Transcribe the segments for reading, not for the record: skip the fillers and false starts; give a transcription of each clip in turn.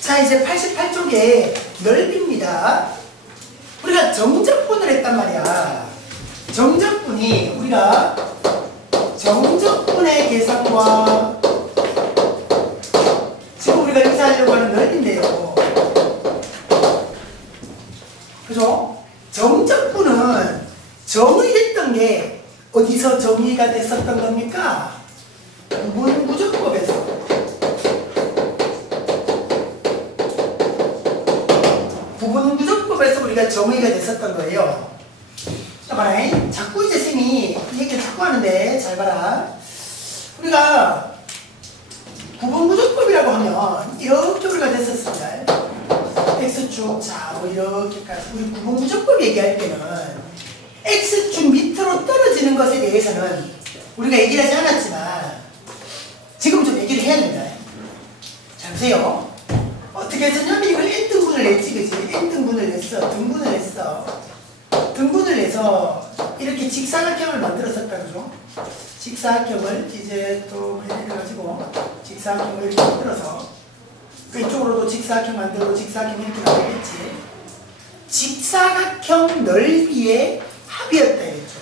자, 이제 88쪽에 넓이입니다. 우리가 정적분을 했단 말이야. 정적분이 우리가 정적분의 계산과 지금 우리가 여기서 하려고 하는 넓이인데요. 그죠? 정적분은 정의했던 게 어디서 정의가 됐었던 겁니까? 부분구조법에서. 부분구조법에서 우리가 정의가 됐었던 거예요. 자, 봐라. 자꾸 이제 쌤이 이 얘기를 자꾸 하는데 잘 봐라. 우리가 부분구조법이라고 하면 이렇게 우리가 됐었습니다. X축, 자, 뭐 이렇게까지. 우리 부분구조법 얘기할 때는 X축 밑으로 떨어지는 것에 대해서는 우리가 얘기를 하지 않았지만 지금 좀 얘기를 해야 된다. 자, 보세요. 어떻게 했었냐면 이걸 N등분을 냈지, 그지? N등분을 냈어. 등분을 했어. 등분을 해서 이렇게 직사각형을 만들었었다, 그죠? 직사각형을 이제 또 해가지고 직사각형을 이렇게 만들어서 그 이쪽으로도 직사각형 만들고 직사각형 이렇게 나오겠지. 직사각형 넓이의 합이었다 했죠.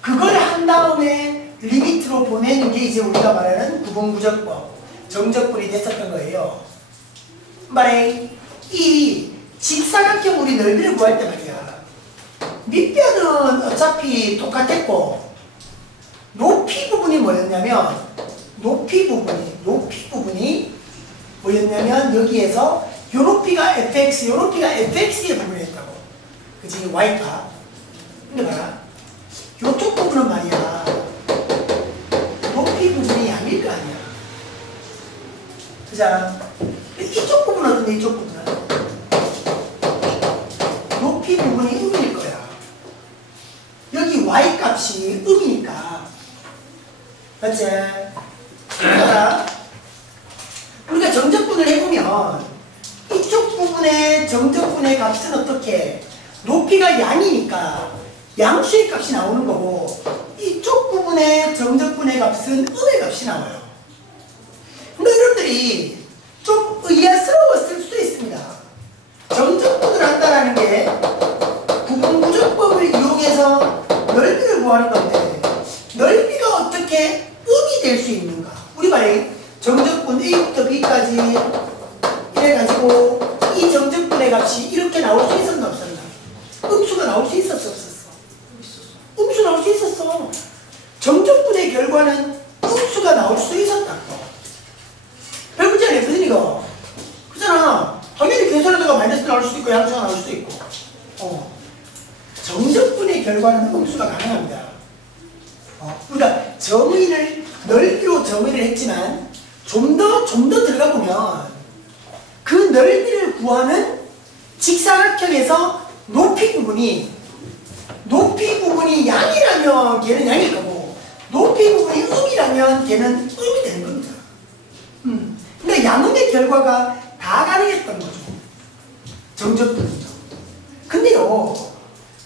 그걸 한 다음에 리미트로 보내는 게 이제 우리가 말하는 부분구조법, 정적분이 됐었던 거예요. 말해, 이 직사각형 우리 넓이를 구할 때 말이야. 밑변은 어차피 똑같았고 높이 부분이 뭐였냐면 높이 부분이 뭐였냐면 여기에서 요 높이가 fx, 요 높이가 fx의 부분이었다고. 그치? y값. 근데 봐라. 요쪽 부분은 말이야. 높이 부분이 양일 거 아니야. 그자? 이쪽 부분은 어떤데, 이쪽 부분은? 높이 부분이 음일 거야. 여기 y값이 음이니까. 맞지? 자, 우리가 정적분을 해보면 이쪽 부분의 정적분의 값은 어떻게? 높이가 양이니까 양수의 값이 나오는 거고 이쪽 부분의 정적분의 값은 음의 값이 나와요. 근데 여러분들이 좀 의아스러웠을 수도 있습니다. 정적분을 한다는 게 부분구조법을 이용해서 넓이를 구하는 건데 넓이가 어떻게 음이 될 수 있는가? 우리 말에 정적분 A부터 B까지 이래가지고 이 정적분의 값이 이렇게 나올 수 있었나 없었나? 음수가 나올 수 있었어 없었어? 음수 나올 수 있었어. 정적분의 결과는 음수가 나올 수 있었다고. 별 문제 아니거든 이거. 그잖아. 당연히 계산하다가 마이너스 나올 수도 있고 양수가 나올 수도 있고. 정적분의 결과는 음수가 가능합니다. 우리가 정의를 넓이로 정의를 했지만 좀 더 들어가 보면 그 넓이를 구하는 직사각형에서 높이 부분이 양이라면 걔는 양일 거고 높이 부분이 음이라면 걔는 음이 되는 겁니다. 근데 양음의 결과가 다 가능했던 거죠. 정적분이죠. 근데요,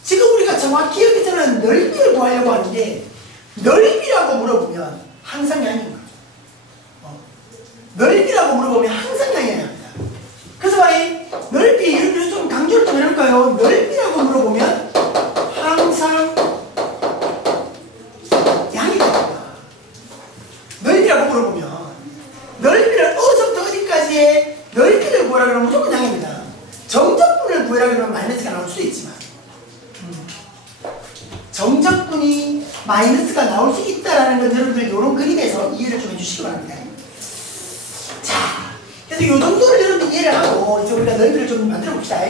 지금 우리가 정확히 여기서는 넓이를 구하려고 하는데 넓이라고 물어보면 항상 양입니다. 넓이라고 물어보면 항상 양입니다. 그래서 말이 넓이, 이렇게 좀 강조를 좀 해볼까요? 넓이라고 물어보면 항상 양이 됩니다. 넓이라고 물어보면 넓이를 어디서부터 어디까지의 넓이를 구하라 그러면 무조건 양입니다. 정적분을 구하라 그러면 마이너스가 나올 수도 있지만 정적분이 마이너스가 나올 수 있다는 건 여러분들 이런 그림에서 이해를 좀 해주시기 바랍니다. 자, 그래서 이 정도를 여러분들 이해를 하고 이제 우리가 넓이를 좀 만들어 봅시다.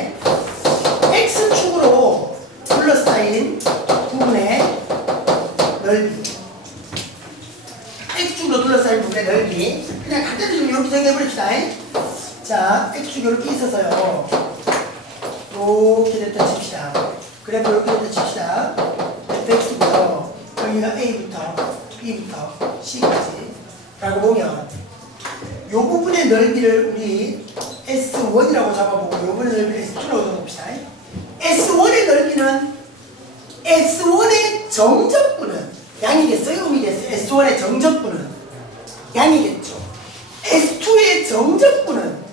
X축으로 둘러싸인 부분의 넓이, X축으로 둘러싸인 부분의 넓이 그냥 간단히 좀 이렇게 정해버립시다. 자, X축이 이렇게 있어서요 이렇게 됐다 칩시다. 그래프 이렇게 됐다 칩시다. fx고요. 여기가 a부터 b부터 c까지 라고 보면 이 부분의 넓이를 우리 S1이라고 잡아보고 이 부분의 넓이를 S2라고 잡아봅시다. S1의 넓이는 S1의 정적분은 양이겠어요? 음이겠어요? S1의 정적분은 양이겠죠. S2의 정적분은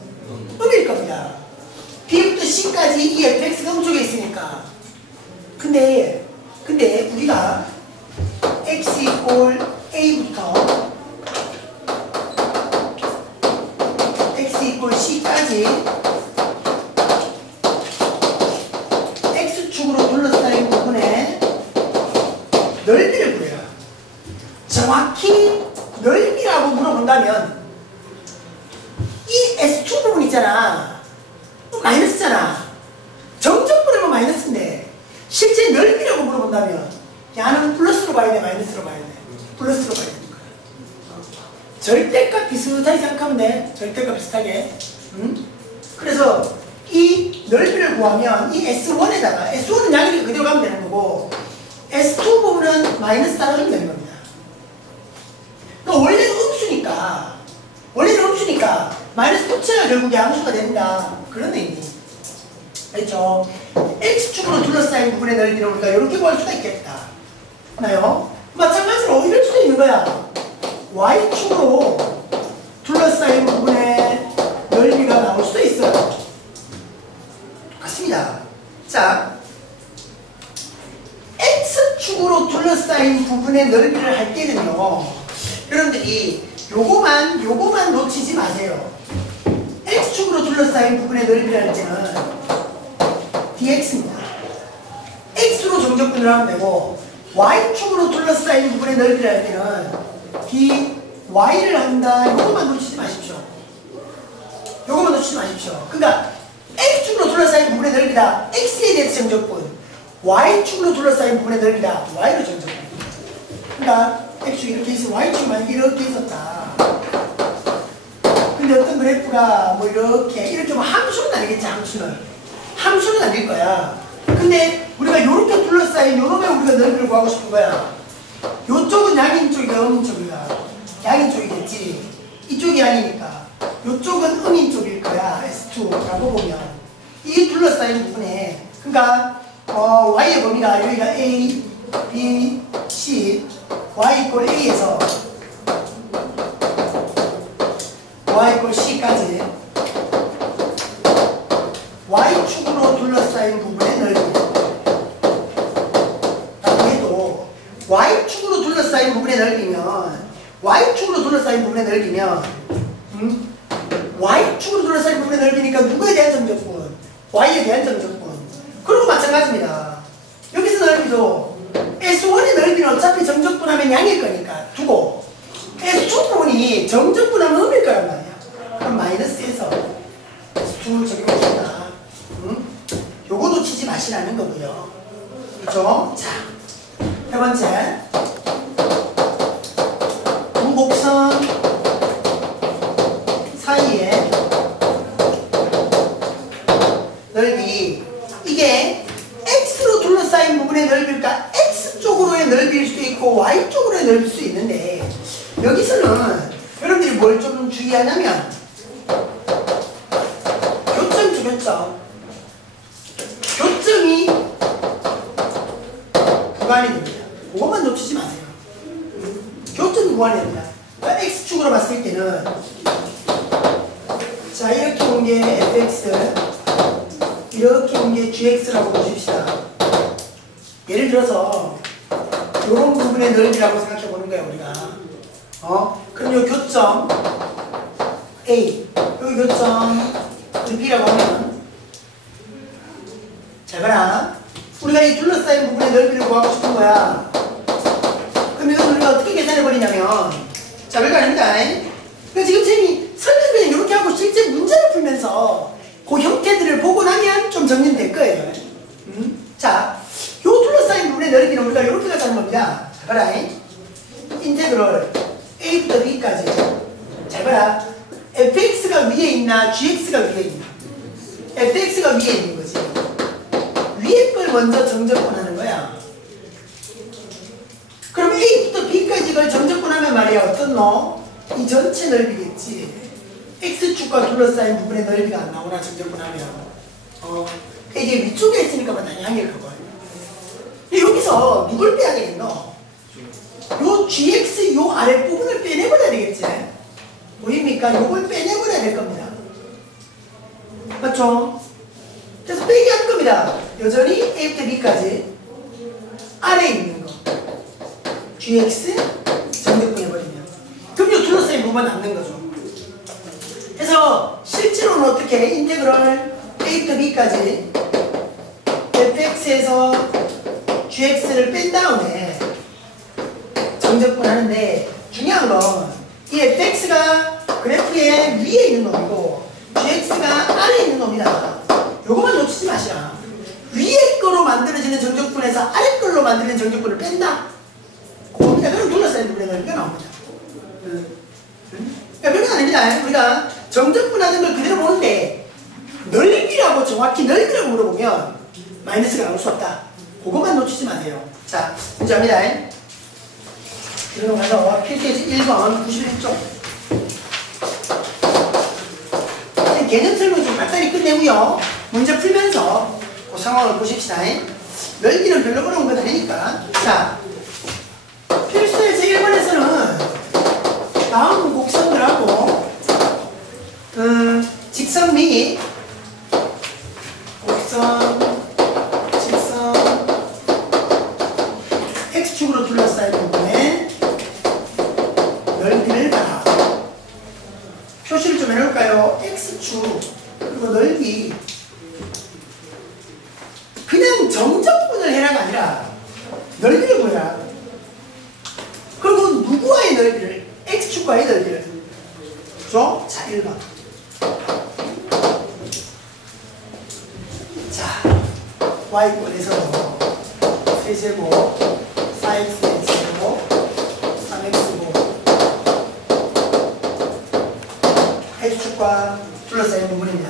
이꼴 C까지 X축으로 둘러싸인 부분의 넓이를 구해요. 정확히 넓이라고 물어본다면 이 S축 부분 있잖아. 마이너스잖아. 정적분하면 마이너스인데 실제 넓이라고 물어본다면 야는 플러스로 봐야 돼, 마이너스로 봐야 돼? 플러스로 봐야 되는 거야. 절대값 비슷하게 생각하면 돼. 절대값 비슷하게. 그래서 이 넓이를 구하면 이 S1에다가 S1은 양이니까 그대로 가면 되는 거고 S2 부분은 마이너스 따라주면 되는 겁니다. 그러니까 원래는 음수니까 마이너스 붙여야 결국 양수가 된다. 그런 의미. 그렇죠? X축으로 둘러싸인 부분의 넓이를 우리가 이렇게 구할 수가 있겠다. 나요? 마찬가지로 이럴 수도 있는 거야. Y축으로 둘러싸인 부분의 넓이가 나올 수도 있어요. 똑같습니다. 자, X축으로 둘러싸인 부분의 넓이를 할 때는요, 여러분들이 요거만 놓치지 마세요. X축으로 둘러싸인 부분의 넓이를 할 때는 dx입니다. x로 정적분을 하면 되고 y축으로 둘러싸인 부분의 넓이를 할 때는 dy를 한다. 요거만 놓치지 마십시오. 그러니까 x축으로 둘러싸인 부분의 넓이다. x에 대해서 정적분. y축으로 둘러싸인 부분의 넓이다. y로 정적분. 그러니까 x축이 이렇게 있으면 y축이 만약에 이렇게 있었다. 근데 어떤 그래프가 뭐 이렇게 뭐 함수는 아니겠지. 함수는 아닐 거야. 근데 우리가 이렇게 둘러싸인 요놈에 우리가 넓이를 구하고 싶은 거야. 요쪽은 양인 쪽이가 음인 쪽이가. 양인 쪽이겠지. 이쪽이 양이니까. 요쪽은 음인 쪽일 거야. S2라고 보면. 이 둘러싸인 부분에. 그러니까 Y의 범위가 여기가 A, B, C, Y 이꼴 A에서 Y 이꼴 C까지 Y축으로 둘러싸인 부분의 넓이 라고 해도 Y축으로 둘러싸인 부분의 넓이면 Y축으로 둘러싸인 부분의 넓이니까 누구에 대한 정적분? Y에 대한 정적분. 그리고 마찬가지입니다. 여기서 넓이도 S1의 넓이는 어차피 정적분하면 양일 거니까 두고 S2 부분이 정적분하면 음일 거란 말이야. 그럼 마이너스에서 S2 적용해준다. 요거 놓치지 마시라는 거고요. 그렇죠? 자, 세 번째 두 곡선 사이의 넓이, 이게 X로 둘러싸인 부분의 넓이일까? X쪽으로의 넓이일 수도 있고 Y쪽으로의 넓이일 수도 있는데 여기서는 여러분들이 뭘 좀 주의하냐면 교점이 구간이 됩니다. 그것만 놓치지 마세요. 교점이 구간이 됩니다. 그러니까 X축으로 봤을 때는 자, 이렇게 온 게 fx, 이렇게 온 게 gx라고 보십시다. 예를 들어서 이런 부분의 넓이라고 생각해 보는 거예요, 우리가. 그럼 이 교점 A, 여기 교점 B라고 하면, 잘 봐라. 우리가 이 둘러싸인 부분의 넓이를 구하고 싶은 거야. 그럼 이건 우리가 어떻게 계산해 버리냐면, 자, 별거 아닙니다. 그러니까 지금 쌤이 설명을 이렇게 하고 실제 문제를 풀면서 그 형태들을 보고 나면 좀 정리는 될 거예요. 자, 요 둘러싸인 부분의 넓이는 우리가 이렇게 가자는 겁니다. 잘 봐라. 인테그럴 A부터 B까지. 잘 봐라. fx가 위에 있나 gx가 위에 있나? fx가 위에 있는 거지. 위에 걸 먼저 정적분하는 거야. 그럼 A부터 B까지 이걸 정적분하면 말이야 어떤 너? 이 전체 넓이겠지. X축과 둘러싸인 부분의 넓이가 안 나오나 정적분하면. 이게 위쪽에 있으니까 당연히 양일 거고요. 여기서 누굴 빼야 되겠노? 요 GX 요 아랫부분을 빼내버려야 되겠지. 보입니까? 요걸 빼내버려야 될 겁니다. 맞죠? 그래서 빼기 할 겁니다. 여전히 A부터 B까지 아래에 있는 거 GX 정적분해버리면 그럼 요 둘러싸인 부분 남는 거죠. 그래서 실제로는 어떻게 인테그럴 A부터 B까지 fx에서 gx를 뺀 다음에 정적분 하는데 중요한 건 이 fx가 그래프의 위에 있는 놈이고 gx가 아래에 있는 놈이다. 요거만 놓치지 마시라. 위에 거로 만들어지는 정적분에서 아래 걸로 만들어지는 정적분을 뺀다. 그겁니다. 그럼 둘러싸인 부분의 넓이가 나옵니다. 별건 아닙니다. 우리가 정적분 하는 걸 그대로 보는데 넓이라고 정확히 넓이라고 물어보면 마이너스가 나올 수 없다. 그것만 놓치지 마세요. 자, 문제 합니다. 이리로 가서 필기해지 1번 91쪽. 개념 설명 좀 간단히 끝내고요. 문제 풀면서 그 상황을 보십시다. 넓이는 별로 어려운 건 아니니까. 자, 필수의 제1번에서는 다음 곡선들하고 직선 및 곡선, 직선, x축으로 둘러싸인 부분에 넓이를 봐라. 표시를 좀 해놓을까요? x축 그리고 넓이. 그냥 정적분을 해라가 아니라 넓이를 보여라. 그리고 누구와의 넓이를? x축과의 넓이를. 그죠? 자, 1번. 자, y권에서 세제곱 4x의 제곱 3x고 x축과 둘러싸인 부분입니다.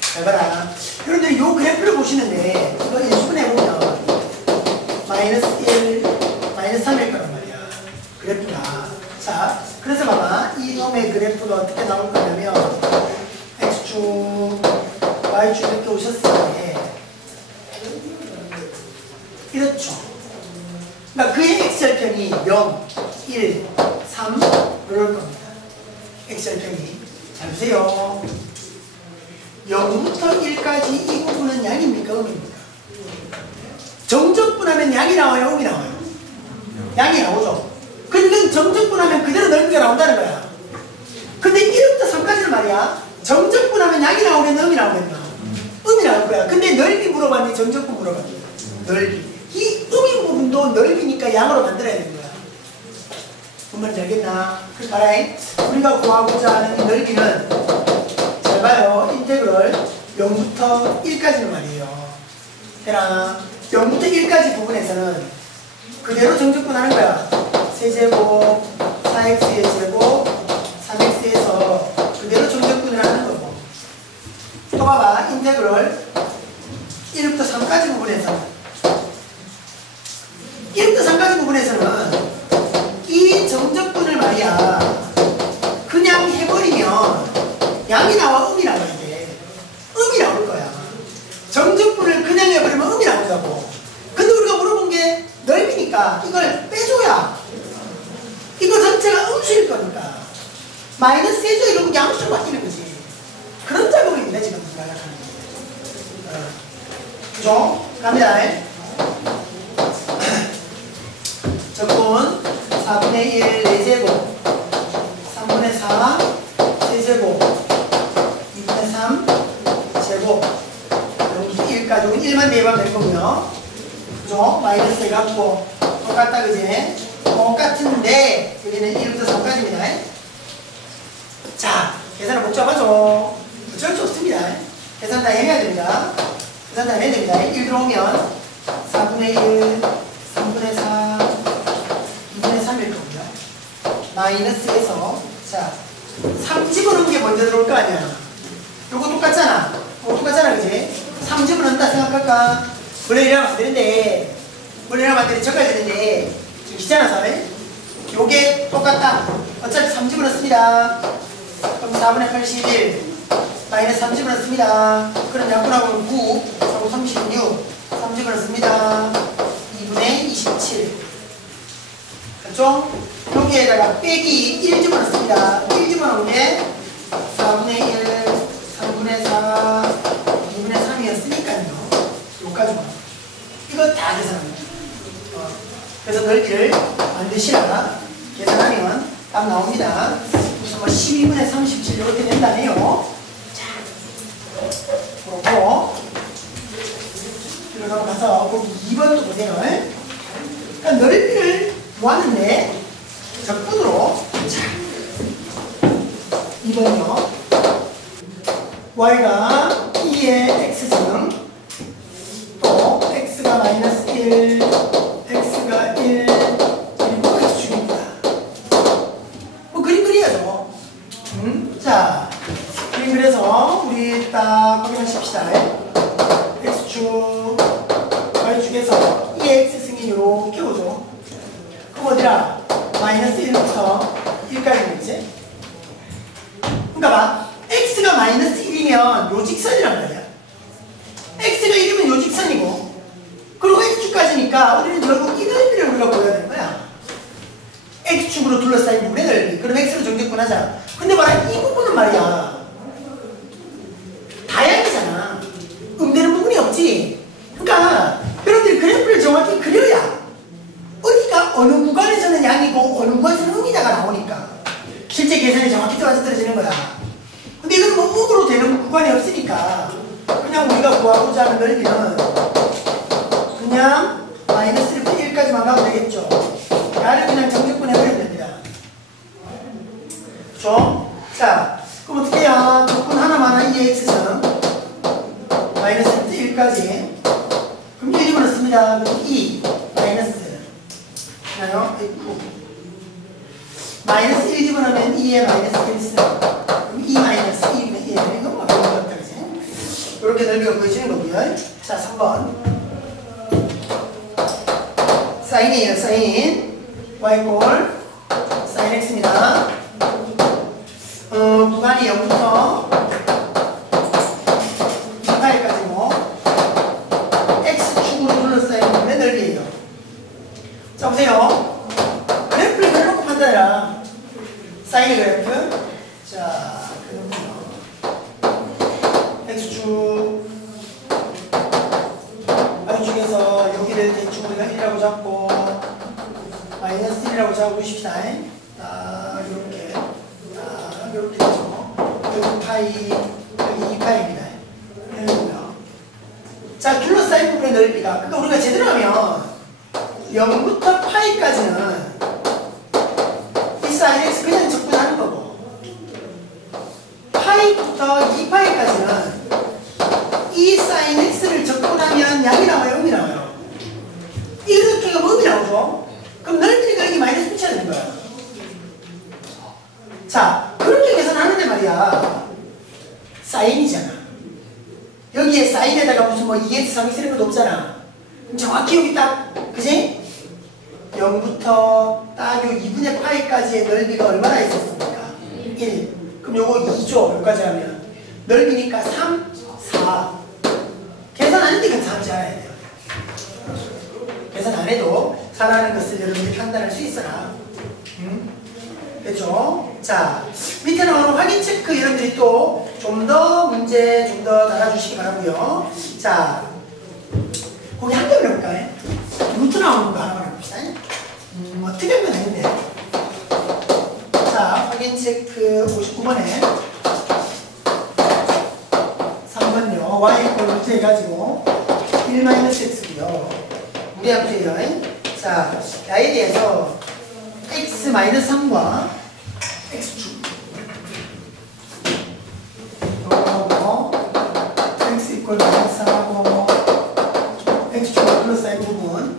잘 봐라. 여러분들이 이 그래프를 보시는데 이거 인수분해 보면 마이너스 1, 마이너스 3일 거란 말이야. 그래프가. 자, 그래서 봐봐. 이 놈의 그래프가 어떻게 나올 거냐면 x축, y축 이렇게 오셨을 때 이렇죠. 그러니까 그의 x절편이 0, 1, 3 이럴 겁니다. x절편이. 잘 보세요. 0부터 1까지 이 부분은 양입니까? 음입니까? 정적분하면 양이 나와요? 음이 나와요? 양이 나오죠. 근데 정적분하면 그대로 넓이가 나온다는 거야. 근데 1부터 3까지는 말이야. 정적분하면 양이 나오면 음이 나오겠나? 음이 나올 거야. 근데 넓이 물어봤니? 정적분 물어봤니? 넓이. 이 음인 부분도 넓이니까 양으로 만들어야 되는 거야. 뭔 말인지 알겠나? 그래서 봐라. 우리가 구하고자 하는 이 넓이는 잘 봐요. 인테그럴 0부터 1까지는 말이에요. 해라. 0부터 1까지 부분에서는 그대로 정적분 하는 거야. 세제곱 4x의 제곱 3x에서 그대로 정적분을 하는 거고. 또 봐봐. 인테그럴 1부터 3까지 부분에서는 1부터 3까지 부분에서는 이 정적분을 말이야 그냥 해버리면 양이 나와 음이 나와야 돼. 음이 나올 거야. 정적분을 그냥 해버리면 음이 나온다고. 근데 우리가 물어본 게 넓이니까 이걸 빼줘야 이거 전체가 음수일 거니까 마이너스 해줘 이러면 양수로 바뀌는 거지. 그런 작업입니다 지금 우리가 하는 게. 그죠? 갑니다. 적분 4분의 1 4제곱 3분의 4 세제곱 2분의 3 제곱 0부터 1까지 1만 대입하면 될 거고요. 그죠? 마이너스 해갖고 똑같다 그지? 똑같은데 여기는 1부터 3까지입니다. 자, 계산을 복잡하죠? 어쩔 수 없습니다. 계산 다 해야 됩니다. 계산 다 해야 됩니다. 1 들어오면 4분의 1 3분의 4 2분의 3일 거고요. 마이너스에서 자 3 집어넣은 게 먼저 들어올 거 아니야. 요거 똑같잖아. 요거 똑같잖아 그지? 3 집어넣는다 생각할까? 원래 이러면 안 되는데 원래 이러면 안 되는데 적어야 되는데 지금 귀찮아서 요게 똑같다. 어차피 3 집어넣습니다. 그럼 4분의 81 마이너스 3 집어넣습니다. 그럼 약분하고는 9 4분 36 3 집어넣습니다. 2분의 27 그렇죠? 여기에다가 빼기 1 집어넣습니다. 1 집어넣은 게 4분의 1 3분의 4 2분의 3이었으니까요. 요까지만 이거 다 계산합니다. 그래서 넓이를 만드시다가 계산하면 답 나옵니다. 무슨 12분의 37 이렇게 된다네요. 자, 그렇고 들어가고 나서 거기 2번도 보세요. 그러니까 넓이를 모았는데 적분으로 자 2번이요. y가 2의 x승 또 x가 마이너스 1 x가 1 그리고 x축입니다. 뭐 그림 그려야죠. 자 그림 그려서 우리 딱 확인을 칩시다. x축 y축에서 2의 x승이 이렇게 오죠. 그럼 어디라? 마이너스 1부터 1까지는 그러니까 봐. x가 마이너스 1이면 요 직선이란 말이야. x가 1이면 요 직선이고 그리고 x축까지니까 우리는 결국 이 넓이를 우리가 보여야 되는 거야. x축으로 둘러싸인 부분의 넓이. 그럼 x로 정제분하자. 근데 봐라 이 부분은 말이야 다양이잖아. 음되는 부분이 없지. 그러니까 여러분들이 그래프를 정확히 그려야 어디가 어느 구간에서는 양이고 어느 구간에서는 음이다가 나오니까 실제 계산이 정확히 떨어지는 거야. 근데 이건 뭐 음으로 되는 구간이 없으니까 그냥 우리가 구하고자 하는 넓이는 그냥 마이너스 1까지만 가면 되겠죠. 야를 그냥 정적분 해버리면 됩니다. 그렇죠? 자, 그럼 어떻게 해야 적분 하나만 한 2의 x승 마이너스 1까지 그럼 1이면 씁니다. 그럼 2 마이너스 하나요? 마이너스 1 집어넣으면 2에 마이너스 1승 그럼 2 마이너스 2분의 1 이건 뭐 별로 없다 그지? 이렇게 넓이가 보여지는 거고요. 자 3번 사인이에요. 사인 y꼴 사인 x입니다. 구간이 0부터 2파이까지고 x축으로 둘러싸인 부분의 넓이에요. 자 보세요. 그래프를 그려놓고 판단해라. 사인의 그래프. 자 그러면요 x축 y축에서 여기를 대충 우리가 1이라고 잡고 마이너스 1이라고 잡고 싶시다. 딱 이렇게 딱 이렇게 되죠. 여기 파이 여기 2파이입니다. 여기고요. 자 둘러싸인 부분의 넓이가 그러니까 우리가 제대로 하면 0부터 파이까지는 이 사인 x 그냥 적분하는 거고 파이부터 2파이까지는 이 사인 x를 적분하면 양이 나와요? 음이 나와요? 이렇게 하면 음이 나오죠? 그럼 넓이니까 여기 마이너스 붙여야 되는 거야. 자 그렇게 계산하는데 말이야 사인이잖아. 여기에 사인에다가 무슨 뭐 2x, 3x 이런 것도 없잖아. 그럼 정확히 여기 딱 그지? 0부터 딱 요 2분의 파이까지의 넓이가 얼마나 있었습니까? 1. 그럼 요거 2죠. 여기까지 하면. 넓이니까 3, 4. 계산 안 해도 이건 3지 않아야 돼요. 계산 안 해도 4라는 것을 여러분이 판단할 수 있어라. 됐죠? 자, 밑에 나오는 확인 체크 여러분들이 또 좀 더 문제 좀 더 달아주시기 바라고요. 자, 거기 한 개만 해볼까요? 루트 나오는 거 하나만 해봅시다. 어떻게 하면 되는데? 자, 확인 체크 59번에 3번요. y 이퀄 루트 해가지고 1-x고요. 무리함수예요. 자, 야에 대해서 x-3과 x축 하고 x 이퀄 -3하고 x축과 둘러싸인 부분.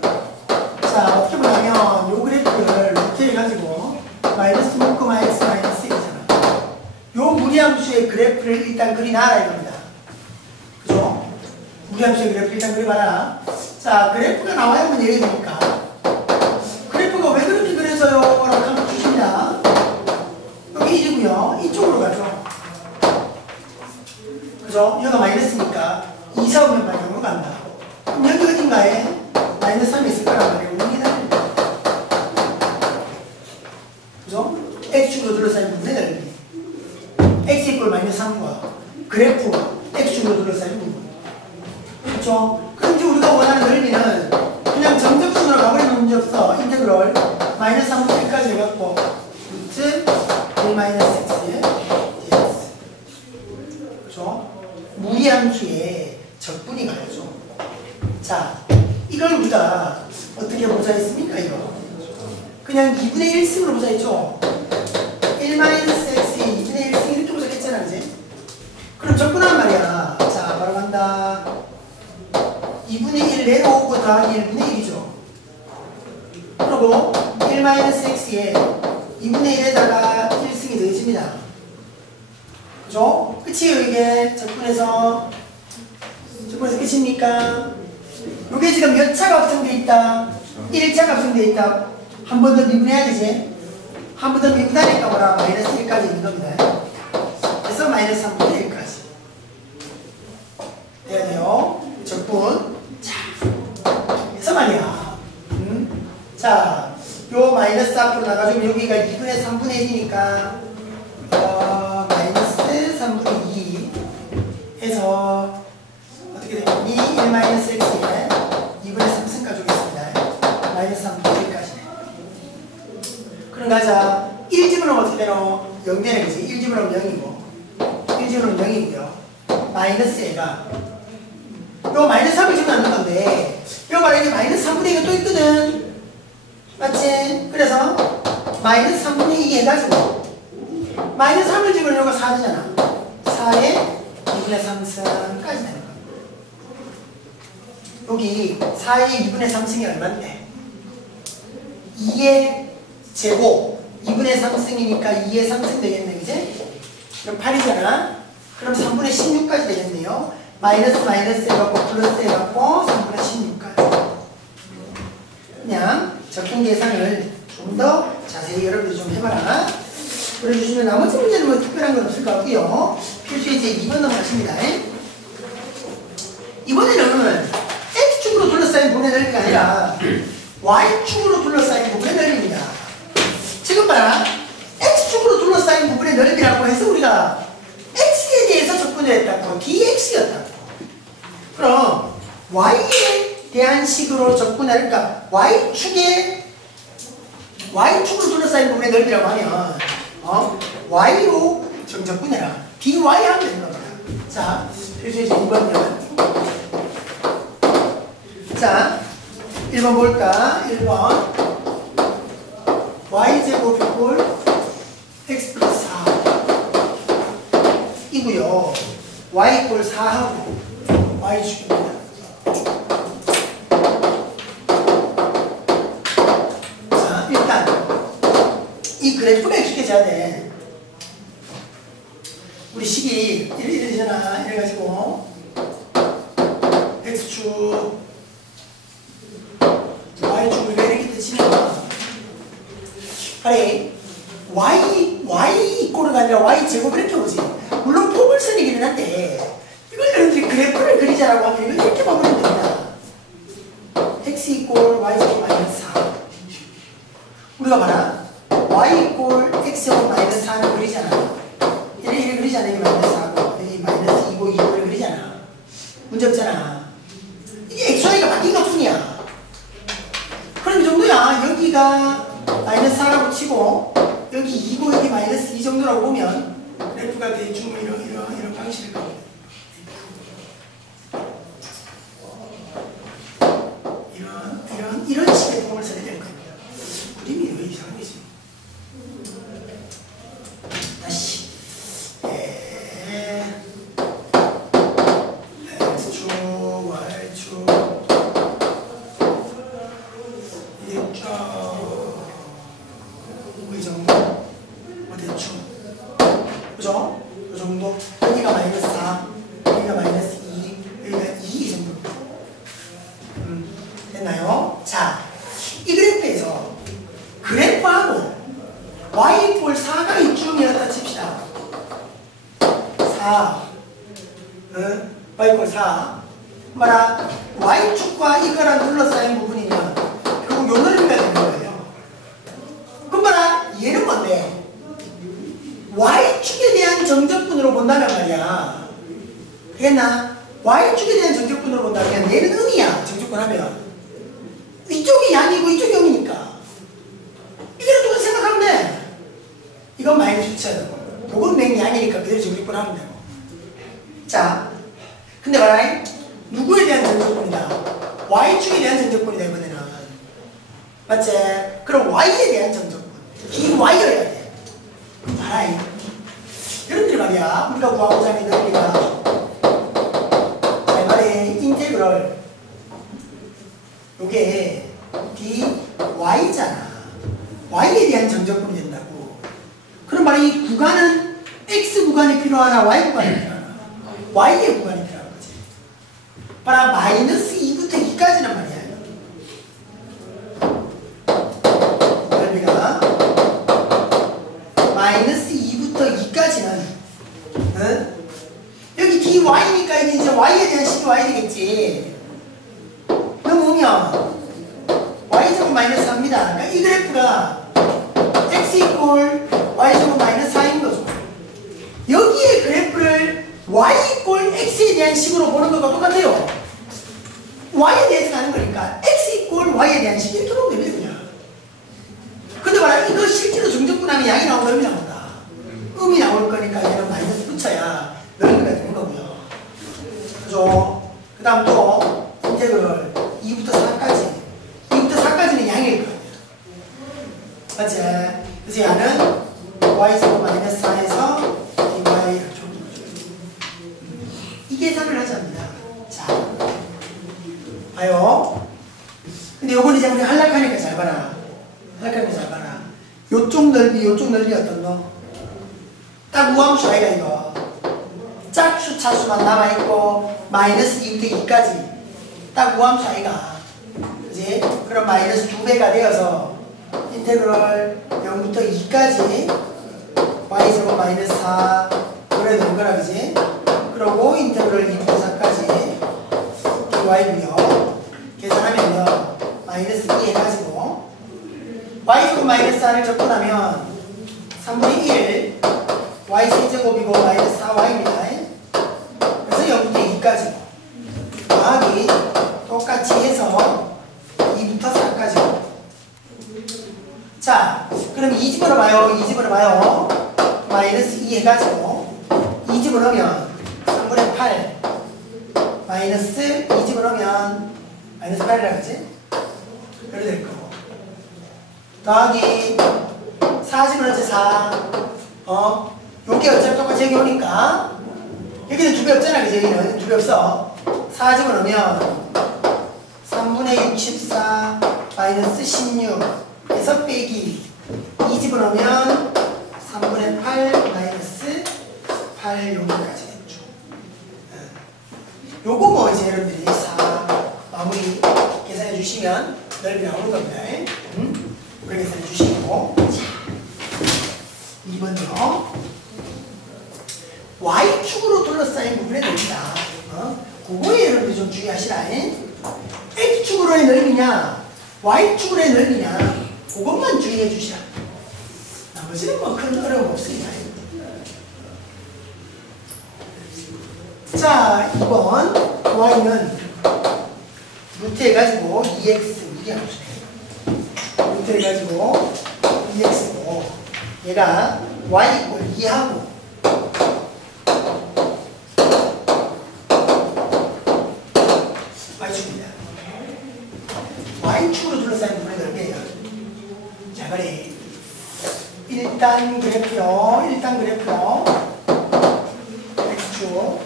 자, 어떻게 보냐면 요 그래프를 루트 해가지고 마이너스 묶음 x 마이너스 1이잖아. 요 무리함수의 그래프를 일단 그리놔라 이겁니다. 그죠? 무리함수의 그래프 일단 그려봐라. 자, 그래프가 나와야만 얘기 되니까 그래프가 왜 그렇게 그려져요? 라고 한번 주십니다. 여기 1이고요. 이쪽으로 가죠. 그죠? 여기가 마이너스니까 2, 4, 5면 방향으로 간다. 그럼 여기 어딘가에 마이너스 3이 있을 거란 말이에요. 우리는 그죠? x축으로 둘러싸인 부분의 넓이 x 이퀄 -3과 그래프가 x축으로 둘러싸인 부분. 그렇죠? 그럼 이제 우리가 원하는 넓이는 그냥 정적분으로 가버리면 문제 없어. 인테그럴 -3부터 1까지 해갖고 루트 1-x 미함수의 적분이 가야죠. 자, 이걸 우리가 어떻게 보자 했습니까? 이거 그냥 2분의 1승으로 보자 했죠. 1-x의 2분의 1승 이렇게 보자 했잖아, 그지? 그럼 적분한 말이야. 자, 바로 간다. 2분의 1 내려오고 더하기 1분의 1이죠. 그리고 1-x에 2분의 1에다가 1승이 더해집니다. 그죠? 끝이에요, 이게. 적분에서 끝입니까? 요게 지금 몇 차가 합성되어 있다? 1차가 합성되어 있다. 한 번 더 미분해야 되지? 한 번 더 미분하니까 뭐라? 마이너스 1까지 있는 겁니다. 그래서 마이너스 3분의 1까지. 돼야 돼요. 적분. 자, 그래서 말이야. 자, 요 마이너스 앞으로 나가주면 여기가 2분의 3분의 1이니까, 마이너스 3분의 2 해서, 어떻게 되겠니? 1-x에 2분의 3승까지 오겠습니다. 마이너스 3분의 1까지. 그럼 가자. 1집으로는 어떻게 되노? 0 되는 거지. 1집으로는 0이고, 1집으로는 0이고요. 마이너스 애가. 요 마이너스 3을 지금 넣는 건데, 요 말에 마이너스 3분의 2가 또 있거든. 맞지? 그래서 마이너스 3분의 2 해가지고, 마이너스 3을 지금 요거 4잖아. 4에 2분의 3승까지 되는 거야. 여기 4의 2분의 3승이 얼마인데? 2의 제곱 2분의 3승이니까 2의 3승 되겠네, 그지? 그럼 8이잖아. 그럼 3분의 16까지 되겠네요. 마이너스 해갖고 플러스 해갖고 3분의 16까지. 그냥 적분 계산을 좀 더 자세히 여러분들 좀 해봐라. 그래주시면 나머지 문제는 뭐 특별한 건 없을 것 같고요. 필수예제 2번 넘어가십니다. 이번에는 X축으로 둘러싸인 부분의 넓이가 아니라 Y축으로 둘러싸인 부분의 넓이입니다. 지금 봐라. X축으로 둘러싸인 부분의 넓이라고 해서 우리가 X에 대해서 접근을 했다고. dx였다고. 그럼 Y에 대한 식으로 접근을, 그러니까 Y축으로 둘러싸인 부분의 넓이라고 하면 Y로 접근해라. dy 하면 되는 겁니다. 자, 그래서 이제 2번은 자, 1번 볼까? 1번 y제곱 이꼴 x 플러스 4 이고요. y 이꼴 4하고 y축입니다. 자, 일단 이 그래프가 익숙해져야 돼. 우리 식이 이러잖아. 이래가지고 x축 y축 우리가 이렇게 치면 아니 y 이꼴은 아니라 y 제곱 이렇게 오지. 물론 포물선이기는 한데 이걸 여러분들이 그래프를 그리자라고 하면 이걸 이렇게 봐버리면 됩니다. x 이꼴 y 제곱 마이너스 4. 우리가 봐라. y 이꼴 x 제곱 마이너스 4를 그리잖아. 이렇게 그리잖아. 이게 마이너스 4고 여기 마이너스 2고 2를 그리잖아. 문제 없잖아. 이게 x, y가 바뀐 것 뿐이야. 그럼 이 정도야. 여기가 마이너스 4라고 치고 여기 2고 여기 마이너스 2 정도라고 보면 그래프가 대충 이런 방식일 겁니다. 이런 식의 form을 써야 될 겁니다. 그림이 왜 이상하지? 다시 x축 y축 이 정도? 뭐 대충 그죠? 이 정도? 여기가 마이너스 4 여기가 마이너스 2 여기가 2 정도입니다. 됐나요? 자, 이 그래프에서 그래프하고 y 이꼴 4가 이쯤이었다 칩시다. 4 y 이꼴 4 뭐라? y축과 이거랑 둘러싸인 부분이면 결국 요 넓이가 되는 거예요. 그럼 뭐라? 얘는 뭔데? y축에 대한 정적분으로 본다면 말이야. 되겠나? y축에 대한 정적분으로 본다면 얘는 음이야. 정적분 하면 이쪽이 양이고 이쪽이 0이니까 이대로 똑같이 생각하면 돼. 이건 마이너스 6쳐야 되고 그건 맹양이니까 그대로 정적분 하면 되고. 자, 근데 봐라. 누구에 대한 전적분이다? y축에 대한 전적분이다, 이번에는. 맞지? 그럼 y에 대한 전적분. dy여야 돼. 그럼 봐라. 여러분들이 말이야. 우리가 구하고자 하는 넓이가 자, 말에 인테그럴 요게 dy잖아. y에 대한 전적분이 된다고. 그럼 말이 이 구간은 x 구간이 필요하나 y 구간이 필요하나? y의 구간이 필요한 거지. 봐라. 마이너스 2부터 2까지란 말이야. 넓이가 마이너스 2부터 2까지는 응? 여기 dy니까 이제 y에 대한 식이 y 되겠지. 넘으면 y제곱 마이너스 4입니다. 그러니까 이 그래프가 x 이꼴 y제곱 마이너스 4인 거죠. 여기에 그래프를 y 이꼴 x에 대한 식으로 보는 것과 똑같아요. y에 대해서 가는 거니까 x 이꼴 y에 대한 식 이렇게 보면 됩니다. 근데 봐라. 이거 실제로 정적분 하면 양이 나오고 음이 나온다. 음이 나올 거니까 얘는 마이너스 붙여야 넓이가 되는 거고요. 그죠? 그 다음 또 인테그럴 2부터 4까지 2부터 4까지는 양일 거예요. 맞지? 그래서 얘는 y제곱 마이너스 4에서 dy 이렇게 이 계산을 하자입니다. 자, 봐요. 근데 요건 이제 우리 한락하니까 잘 봐라. 한락하니까 잘 봐라. 요쪽 넓이 어떤 거? 딱 우함수 아이가 이거. 짝수 차수만 남아있고 마이너스 2부터 2까지 딱 우함수 아이가. 그지? 그럼 마이너스 2배가 되어서 인테그럴 0부터 2까지 y제곱 마이너스 4 그래야 되는 거라 그지? 그리고 인테그럴 2부터 4까지 dy고요. 계산하면요 마이너스 2 해가지고 y제곱 마이너스 4를 적분하면 3분의 1 y 세제곱이고 마이너스 4y입니다. 그래서 0부터 2까지 더하기 똑같이 해서 2부터 4까지. 자, 그럼 2집으로 봐요. 2집으로 봐요. 마이너스 2 해가지고 2집을 넣으면 3분의 8 마이너스 2집을 넣으면 마이너스 8이라 그러지? 이렇게 될 거고 더하기 4집을 넣지 4 요게 어차피 똑같이 여기 오니까 여기는 2배 없잖아. 그지? 여기는 2배 없어. 4집을 넣으면 3분의 64 마이너스 16 에서 빼기 2집을 넣으면 3분의 8 마이너스 8 여기까지 됐죠. 요거 뭐 이제 여러분들이 4 마무리 계산해 주시면 넓이 나오는 겁니다. 그렇게 계산해 주시고 자 2번요. Y축으로 둘러싸인 부분의 넓이다. 그거에 여러분들 좀 주의하시라. X축으로의 넓이냐 Y축으로의 넓이냐 그것만 주의해 주시라. 나머지는 뭐 큰 어려움 없습니다. 자 2번 Y는 루트 해가지고 2x 루트 해가지고 2x고 얘가 y 이꼴 2하고 y축입니다. y축으로 둘러싸인 부분의 넓이에요. 자, 그래 1단 그래프요. x축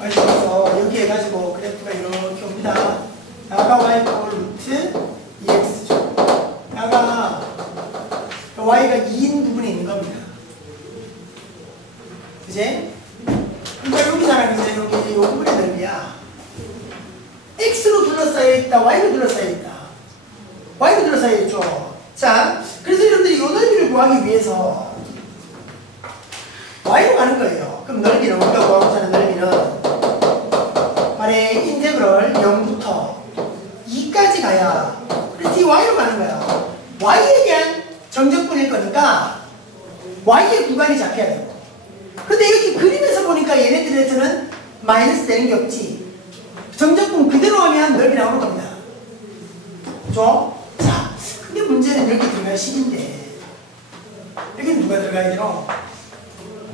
y축에서 여기 해가지고 그래프가 이렇게 옵니다. 야가 y 이꼴 루트 2x죠. 야가 y가 2인 부분에 있는 겁니다. 그지? 그러니까 여기잖아. 그지? 여기 이 부분의 넓이야. x로 둘러싸여 있다. y로 둘러싸여 있다. y로 둘러싸여 있죠. 자, 그래서 여러분들이 이 넓이를 구하기 위해서 y로 가는 거예요. 그럼 넓이는 우리가 구하고자 하는 넓이는 말에 인테그럴 0부터 2까지 가야 그래서 이 y로 가는 거야. y에 대한 정적분일 거니까 y의 구간이 잡혀야 되고 근데 여기 그림에서 보니까 얘네들에서는 마이너스 되는 게 없지. 정적분 그대로 하면 넓이 나오는 겁니다. 그죠? 자, 근데 문제는 여기 들어갈 식인데 여기는 누가 들어가야 되노?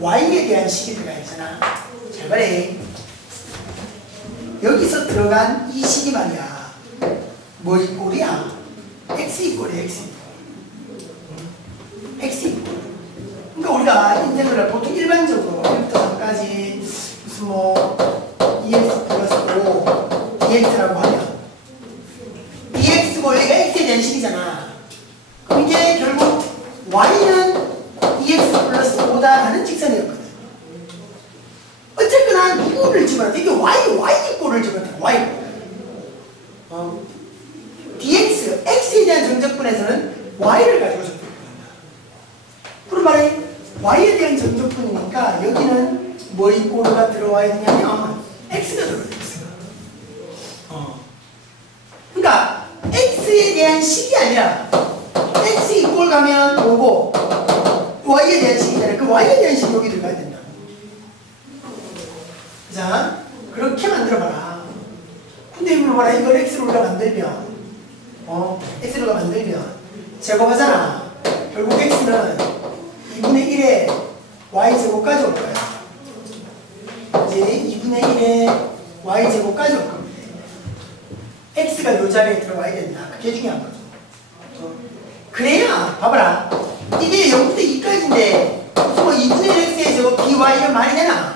y에 대한 식이 들어가야 되잖아. 자, 잘 봐래. 여기서 들어간 이 식이 말이야. 뭐 이꼴이야? x 이꼴이야, x 이꼴. x 이꼴. 그러니까 우리가 인테그럴 보통 일반적으로 1부터 3까지 무슨 뭐 dx 플러스 5 dx라고 하면 dx고 여기가 x에 대한 식이잖아. 그럼 이게 결국 y는 dx 플러스 5다 하는 직선이었거든. 어쨌거나 누구를 집어넣었다. 이게 y꼴을 집어넣었다. y꼴. dx, x에 대한 정적분에서는 y를 가지고 적분한다. 그런 말에 y에 대한 정적분이니까 여기는 뭐의 꼴가 들어와야 되냐면 x가 들어와야 돼. 그러니까 x에 대한 식이 아니라 x 이꼴 가면 오고 y에 대한 식이잖아요. 그 y에 대한 식이 여기 들어가야 된다. 자, 그렇게 만들어봐라. 근데 이걸 봐라. 이걸 x로 우리가 만들면 x로 우리가 만들면 제곱하잖아. 결국 x는 2분의 1에 y제곱까지 올 거야. 이제 2분의 1에 y제곱까지 올 겁니다. x가 이 자리에 들어와야 된다. 그게 중요한 거죠. 그래야 봐봐라. 이게 0부터 2까지인데 뭐 2분의 1 x의 제곱 by가 말이 되나?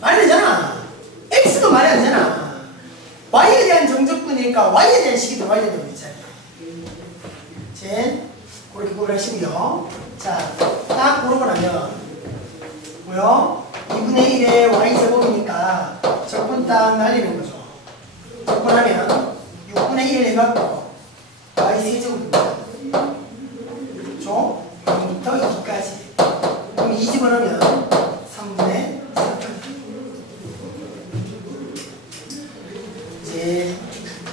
말이 되잖아. x도 말이 안 되잖아. y에 대한 정적분이니까 y에 대한 식이 들어와야 된다고 했잖아요. 이제 그렇게 구분하시고요. 자, 딱 고르고 나면 뭐요? 2분의 1의 y제곱이니까 적분 딱 날리는 거죠. 적분하면 6분의 1 해갖고 y 세제곱입니다. 그렇죠? 0부터 2까지. 그럼 2 집어넣으면 3분의 4까지. 이제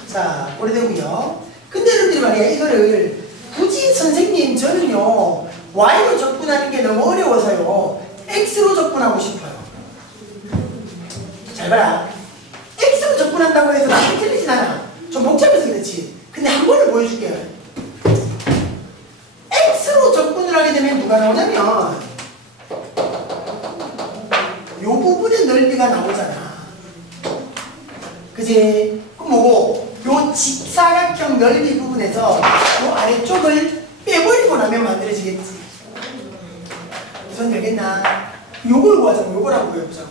자, 오래되고요. 근데 여러분들이 말이야, 이거를 굳이 선생님 저는요 y로 적분하는 게 너무 어려워서요 x로 적분하고 싶어요. 잘 봐라. x로 적분한다고 해서 답이 틀리진 않아. 좀 복잡해서 그렇지. 근데 한 번을 보여줄게요. x로 적분을 하게 되면 누가 나오냐면 요 부분의 넓이가 나오잖아. 그지? 그럼 뭐고? 요 직사각형 넓이 부분에서 요 아래쪽을 빼버리고 나면 만들어지겠지. 무슨 되겠나? 요걸 구하자고. 요걸 하고 구해보자고.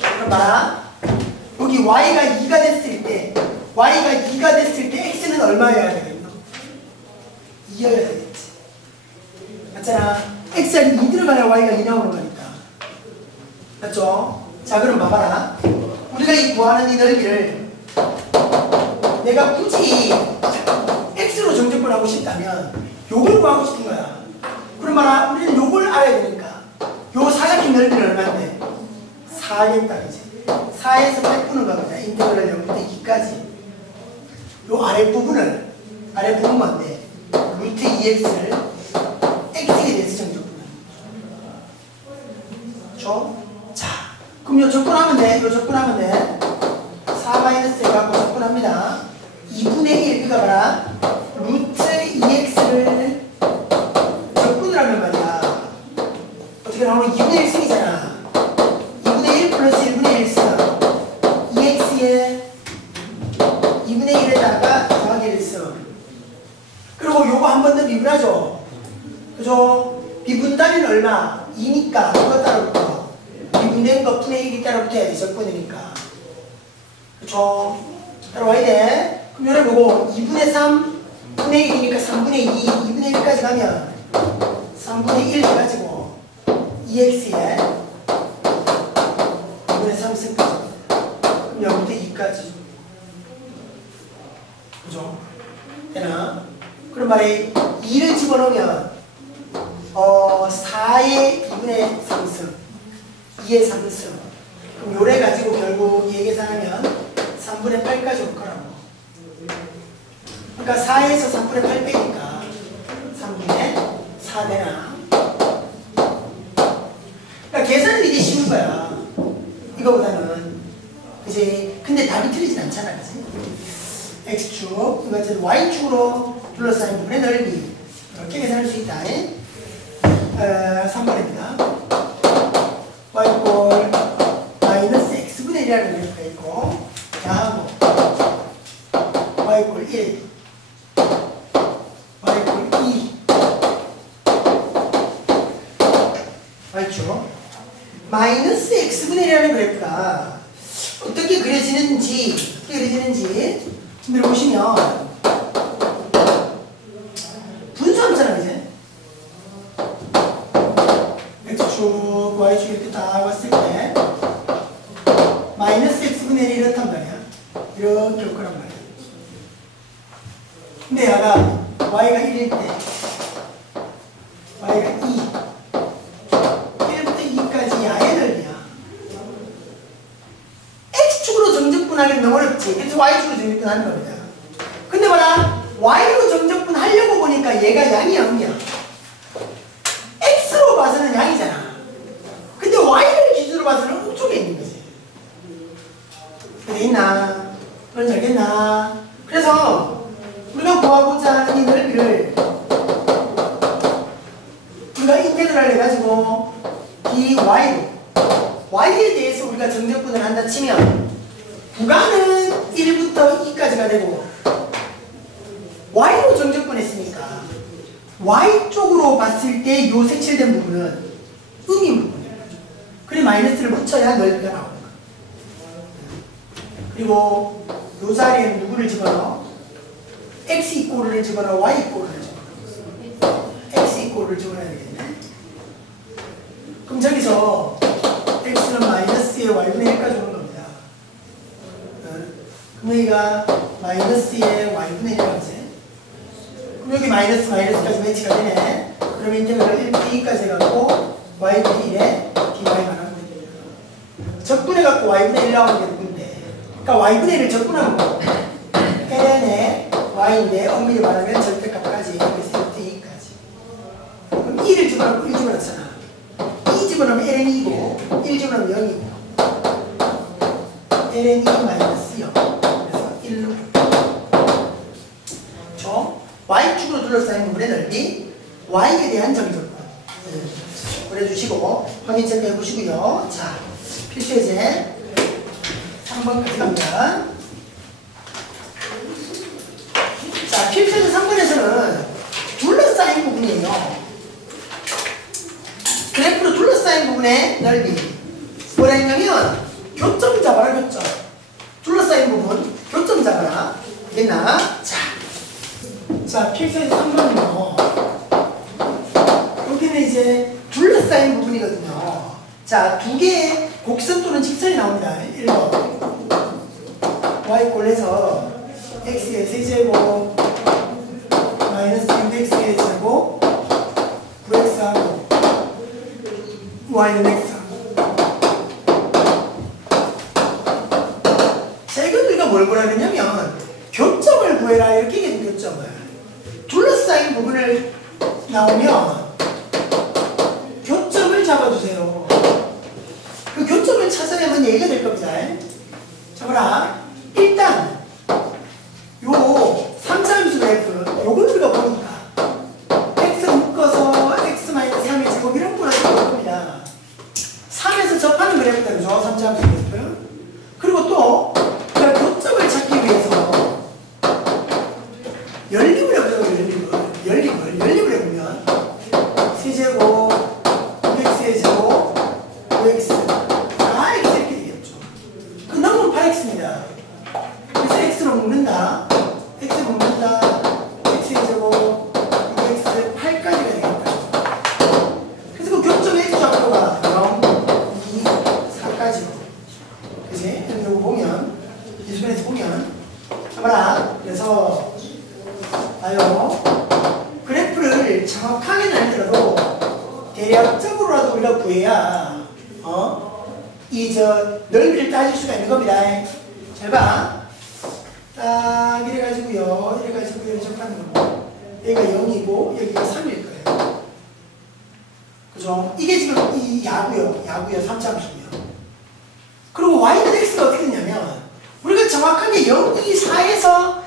그럼 봐라. 여기 y가 2가 됐을 때 x는 얼마여야 되겠노? 2여야 되겠지. 맞잖아. x가 2 들어가야 y가 2 나오는 거니까. 맞죠? 자, 그럼 봐봐라. 우리가 이 구하는 이 넓이를 내가 굳이 x로 정적분하고 싶다면 요걸 구하고 싶은 거야. 그럼 봐라. 우리는 요걸 알아야 되니까 요 사각형 넓이는 얼마인데? 4겠다. 그지? 4에서 8 푸는 겁니다. 인테그럴 0부터 2까지. 요 아랫부분 뭔데? 루트 2x를 x에 대해서 정적분하는 거죠. 그렇죠? 자, 그럼 요 적분하면 돼. 요 적분하면 돼. 4 마이너스 해갖고 적분합니다. 2분의 1, 이거 봐라. 루트 2x를 적분을 하면 말이야. 어떻게 나오는 2분의 1 승이잖아. 2분의 1 플러스 1분의 1 승. 2x에 2분의 1에다가 더하기 1 승. 그리고 요거 한 번 더 미분하죠. 그죠? 미분단위는 얼마? 2니까 그거 따라붙어. 미분된 거 분의 1이 따라붙어야지. 적분이니까. 그쵸? 따라와야 돼. 그럼 요래 보고 2분의 3 분의 1이니까 3분의 2 2분의 1까지 가면 3분의 1 해가지고 2x에 2분의 3승까지 그럼 0부터 2까지. 그죠? 되나? 그럼 말에 2를 집어넣으면 4의 2분의 3승 2의 3승. 그럼 요래 가지고 결국 얘 계산하면 3분의 8까지 올 거라고. 그러니까 4에서 3분의 8 빼니까 3분의 4 되나? 그러니까 계산은 이게 쉬운 거야. 이거보다는. 그지? 근데 답이 틀리진 않잖아. 그지? x축, 이것은 y축으로 둘러싸인 부분의 넓이. 이렇게 계산할 수 있다. 3번입니다. y꼴 X분의 1이라는 그래프가 있고, 하고 y 이퀄 1, y 이퀄 2 맞죠? 마이너스 X분의 1이라는 그래프가 어떻게 그려지는지 여기 보시면 분수함수잖아 이제. X축, Y축 이렇게 딱 왔을 때 마이너스 X분의 1이 이렇단 말이야. 이렇게 올 거란 말이야. 근데 얘가 Y가 1일 때 Y가 2 1부터 2까지 야의 넓이야. X축으로 정적분하기는 너무 어렵지. 그래서 Y축으로 정적분하는 겁니다. 근데 뭐라? Y로 정적분하려고 보니까 얘가 양이야, 음이야? X로 봐서는 양이잖아. 근데 Y를 기준으로 봐서는 음 쪽에 있는 거지. 그래 있나? 그런 줄 알겠나? 그래서 우리가 구하고자 하는 이 넓이를 우리가 인테그랄 해가지고 dy로 y에 대해서 우리가 정적분을 한다 치면 구간은 1부터 2까지가 되고 y로 정적분했으니까 y쪽으로 봤을 때 요 색칠된 부분은 음인 부분이에요. 그래 마이너스를 붙여야 넓이가 나오는 거야. 그리고 요 자리에 누구를 집어넣어? x 이꼴을 집어넣어, y 이꼴을 집어넣어. x 이꼴을 집어넣어야 되겠네. 그럼 저기서 x는 마이너스의 y분의 1까지 오는 겁니다. 그럼 여기가 마이너스의 y분의 1까지. 그럼 여기 마이너스까지 매치가 되네. 그럼 인테그랄 1부터 2까지 해갖고 y분의 1에 dy만 하면 됩니다. 적분해갖고 y분의 1 나오는 게 누군데? 그러니까 y분의 1을 적분하면 뭐? ln의 y인데 엄밀히 말하면 절대값까지 그래서 1부터 2까지. 그럼 2를 집어넣고 1 집어넣잖아. 2 집어넣으면 ln이고 1 집어넣으면 0이고 ln이 마이너스 0. 그래서 1로 그렇죠? y축으로 둘러싸인 부분의 넓이 y에 대한 정적분 그려주시고 확인체크 해보시고요. 자, 필수예제 3번까지 갑니다. 자, 필수예제 3번에서는 둘러싸인 부분이에요. 그래프로 둘러싸인 부분의 넓이 뭐라 했냐면 교점 잡아라. 교점 둘러싸인 부분 교점 잡아라. 되겠나? 자, 필수예제 3번은요 여기는 이제 둘러싸인 부분이거든요. 자, 두 개의 곡선 또는 직선이 나옵니다. 1번 y꼴에서 x의 세제곱 마이너스 6x의 제곱 9x하고 y는 x하고. 자, 이건 우리가 뭘 보라 그러냐면 교점을 구해라 이렇게 얘기해요. 교점을 둘러싸인 부분을 나오면 교점을 잡아주세요. 그 교점을 찾아내면 얘기가 될 겁니다. 자, 봐라. 일단 요 3차함수 그래프 요걸 우리가 보니까 x 묶어서 x-3의 제곱 이런 거나 볼 겁니다. 3에서 접하는 그래프다. 그죠? 3차함수 그래프. 그리고 또 우리가 교점을 찾기 위해서 연립을 해보자고. 연립을 해보면 세제곱 9x의 제곱 5x 4x 이렇게 되겠죠. 그 넘으면 8x입니다. 그래서 x로 묶는다. x의 제곱 6x 8까지가 되겠다. 그래서 그 교점의 x좌표가 0, 2, 4까지로. 그치? 여기 보면 이수변에서 보면 봐라. 그래서 봐요. 그래프를 정확하게는 아니더라도 대략적으로라도 우리가 구해야 이 넓이를 따질 수가 있는 겁니다. 잘 봐. 딱 이래가지고요. 이래 접하는 거고 여기가 0이고 여기가 3일 거예요. 그죠? 이게 지금 이 야구요. 3차함수고요. 그리고 y는 x가 어떻게 되냐면 우리가 정확하게 0, 2, 4에서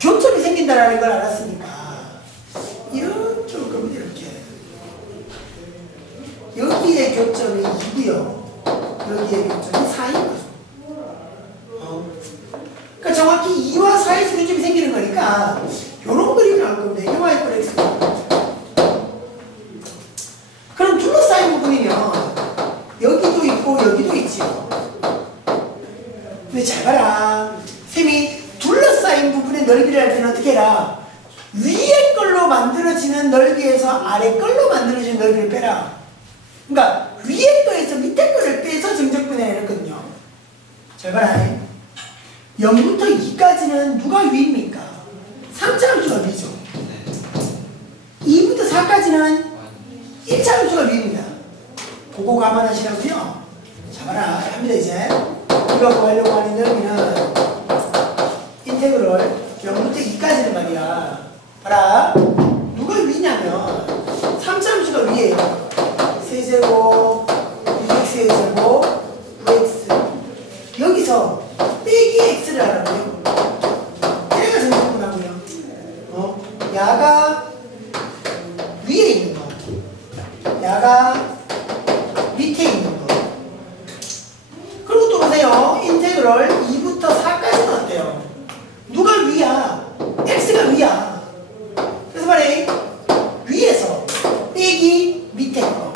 교점이 생긴다라는 걸 알았으니까 이런 쪽을 겁니다. 이렇게 여기에 교점이 2고요. 여기에 교점이 4인 거죠. 정확히 2와 4의 수렴점이 생기는 거니까 요런 그림이 나올 겁니다. 이게 y꼴 x. 그럼 둘러싸인 부분이면 여기도 있고 여기도 있지요. 근데 잘 봐라. 쌤이 둘러싸인 부분의 넓이를 할 때는 어떻게 해라? 위에 걸로 만들어지는 넓이에서 아래 걸로 만들어지는 넓이를 빼라. 그러니까 위에 거에서 밑에 거를 빼서 정적분해를 했거든요. 잘 봐라. 0부터 2까지는 누가 위입니까? 3차 함수가 위죠. 2부터 4까지는 1차 함수가 위입니다. 그거 감안하시라고요. 자 봐라. 합니다 이제. 우리가 구하려고 하는 넓이는 인테그럴 0부터 2까지는 말이야. 봐라. 누가 위냐면 3차 함수가 위에요. 세제곱 6x의 제곱 x. 여기서 빼기 x를 하라고요. 얘가 정적분하고요. 야가 위에 있는 거, 야가 밑에 있는 거. 그리고 또 보세요. 인테그럴 2부터 4까지는 어때요? 누가 위야? x가 위야. 그래서 말해 위에서 빼기 밑에 거.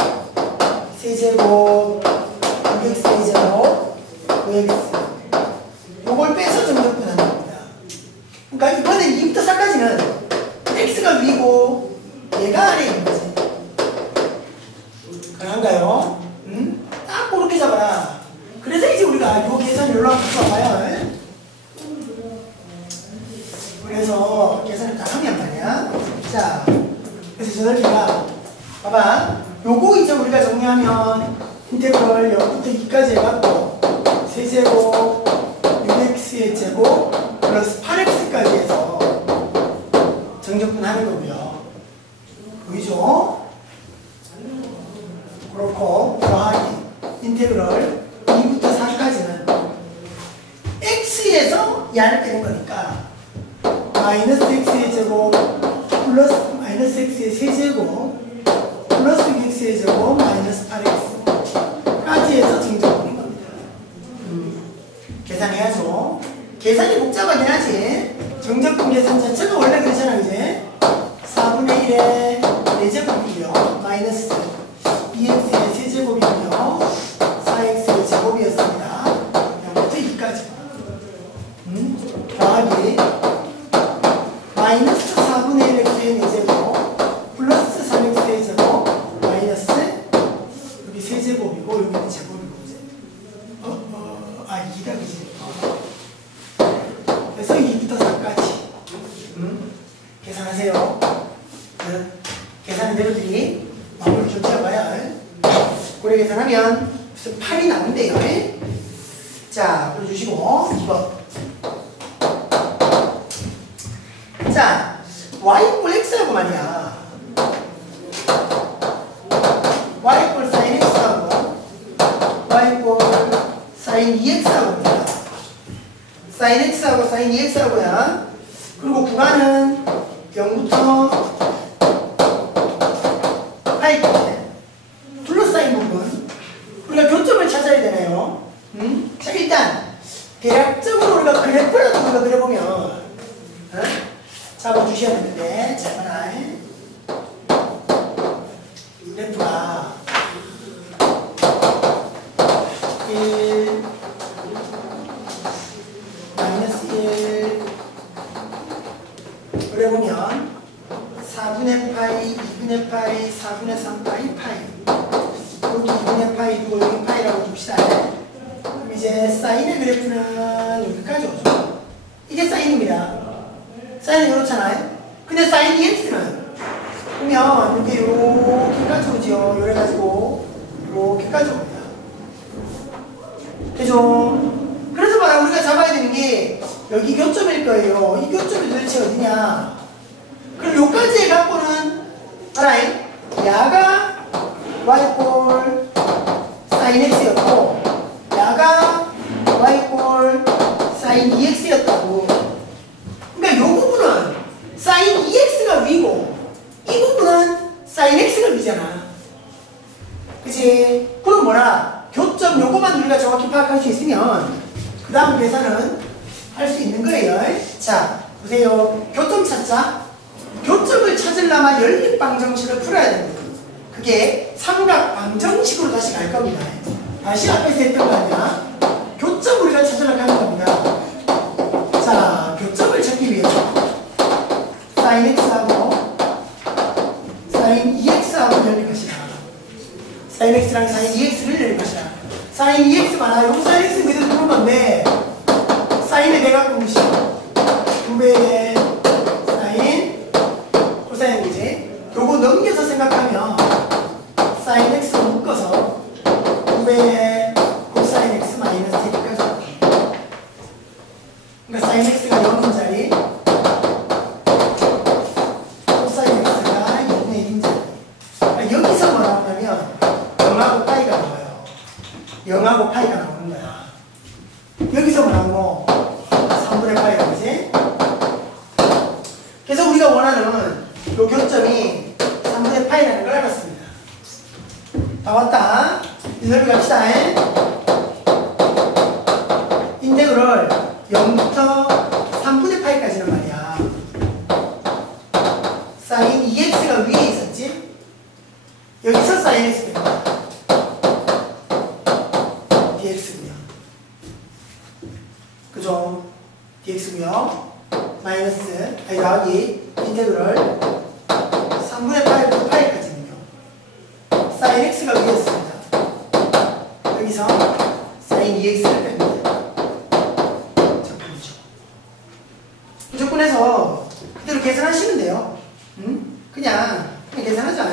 세제곱 6x의 제곱 x. 요걸 빼서 정적분하는 겁니다. 그러니까 이번엔 2부터 4까지는 x가 위고 얘가 아래에 있는 거지. 가능한가요? 응? 딱 그렇게 잡아라. 그래서 이제 우리가 요 계산을 여기로 한번 풀어봐요. 그래서 계산을 딱 하면 말이야. 자, 그래서 저 넓이가 봐봐. 요거 이제 우리가 정리하면 인테그럴 0부터 2까지 해갖고 세제곱 6x의 제곱 플러스 8x까지 해서 정적분 하는 거고요. 보이죠? 그렇고 더하기 인테그럴 2부터 4까지는 x에서 야를 빼는 거니까 마이너스 x의 제곱 플러스 마이너스 x의 세제곱 플러스 6x의 제곱 마이너스 8x까지 해서 정적분인 겁니다. 계산해야죠. 계산이 복잡하긴 하지. 정적분 계산 자체가 원래 그렇잖아, 이제. 4분의 1의 4제곱이고요. 마이너스 2x의 세제곱이고요. 4x의 제곱이었습니다. 0부터 2까지. 더하기 마이너스 4분의 1 x의 4제곱 플러스 3x의 제곱 마이너스 여기 세제곱이고 여기는 제곱이고 이제. 2다 그지? 그래서 2부터 4까지 계산하세요. 계산은 여러분들이 마음을 좀 지어봐야 고래 계산하면 무슨 8이 나온대요. 자, 보여주시고 2번. 자, y꼴 x하고 말이야. y꼴 sin x하고 y꼴 sin 2x하고입니다. sin x하고 sin 2x하고야. 그리고 구간은 0부터 8까지 둘러싸인 부분 우리가 교점을 찾아야 되나요? 자, 일단 대략적으로 우리가 그래프라도 우리가 그려보면 잡아주셔야 되는데 잘 봐라. 그래프가 1 마이너스 1 그려보면 4분의 파이, 2분의 파이, 4분의 3 파이, 여기 2분의 파이 두고 여기 파이라고 둡시다. 그럼 이제 사인의 그래프는 여기까지 오죠. 이게 사인입니다. 사인은 이렇잖아요. 근데 사인 EX는 보면 이렇게 요렇게까지 오죠. 요래가지고 요렇게까지 옵니다. 되죠? 그래서 봐라, 우리가 잡아야 되는 게 여기 교점일 거예요. 이 교점이 도대체 어디냐? 그럼 요까지 해갖고는 봐라, 야가 y꼴 sin x였고 야가 y꼴 sin 2x였다고. 그러니까 요 부분은 sin 2x가 위고 이 부분은 sin x가 위잖아. 그치? 그럼 뭐라? 교점 요거만 우리가 정확히 파악할 수 있으면 그 다음 계산은 할 수 있는 거예요. 자, 보세요. 교점 찾자. 교점을 찾으려면 연립방정식을 풀어야 됩니다. 그게 삼각방정식으로 다시 갈 겁니다. 다시 앞에서 했던 거 아니야? 교점 우리가 찾으려고 하는 겁니다. 자, 교점을 찾기 위해서 sin x하고 sin 2x하고 연립하시라. sin x랑 sin 2x를 연립하시라. sin 2x만 여기 sin x 그대로 두는 건데 사인에 내가 공식 2배의 사인 코사인 이제 요거 넘겨서 생각하면 사인 x로 묶어서 2배의 코사인 x 마이너스 t까지. 그러니까 사인 x가 0인 자리, 코사인 x가 2분의 1인 자리. 그러니까 여기서 뭐라고 하면 0하고 파이가 나와요. 0하고 파이가 나오는 거야. 여기서 뭐라고 3분의 파이가 그지? 그래서 우리가 원하는 요 교점이 3분의 파이라는 걸 알았습니다. 다 왔다. 이대로 갑시다. 인테그럴 0부터 3분의 파이까지는 말이야. 사인 2x가 위에 있었지? 여기서 사인 x입니다. dx고요. 그죠? dx고요. 마이너스 여기 인테그럴 3분의 8부터 8까지는요. sin x가 위였습니다. 여기서 sin 2x를 뺍니다. 적분이죠. 적분해서 그대로 계산하시면 돼요. 그냥 계산하자.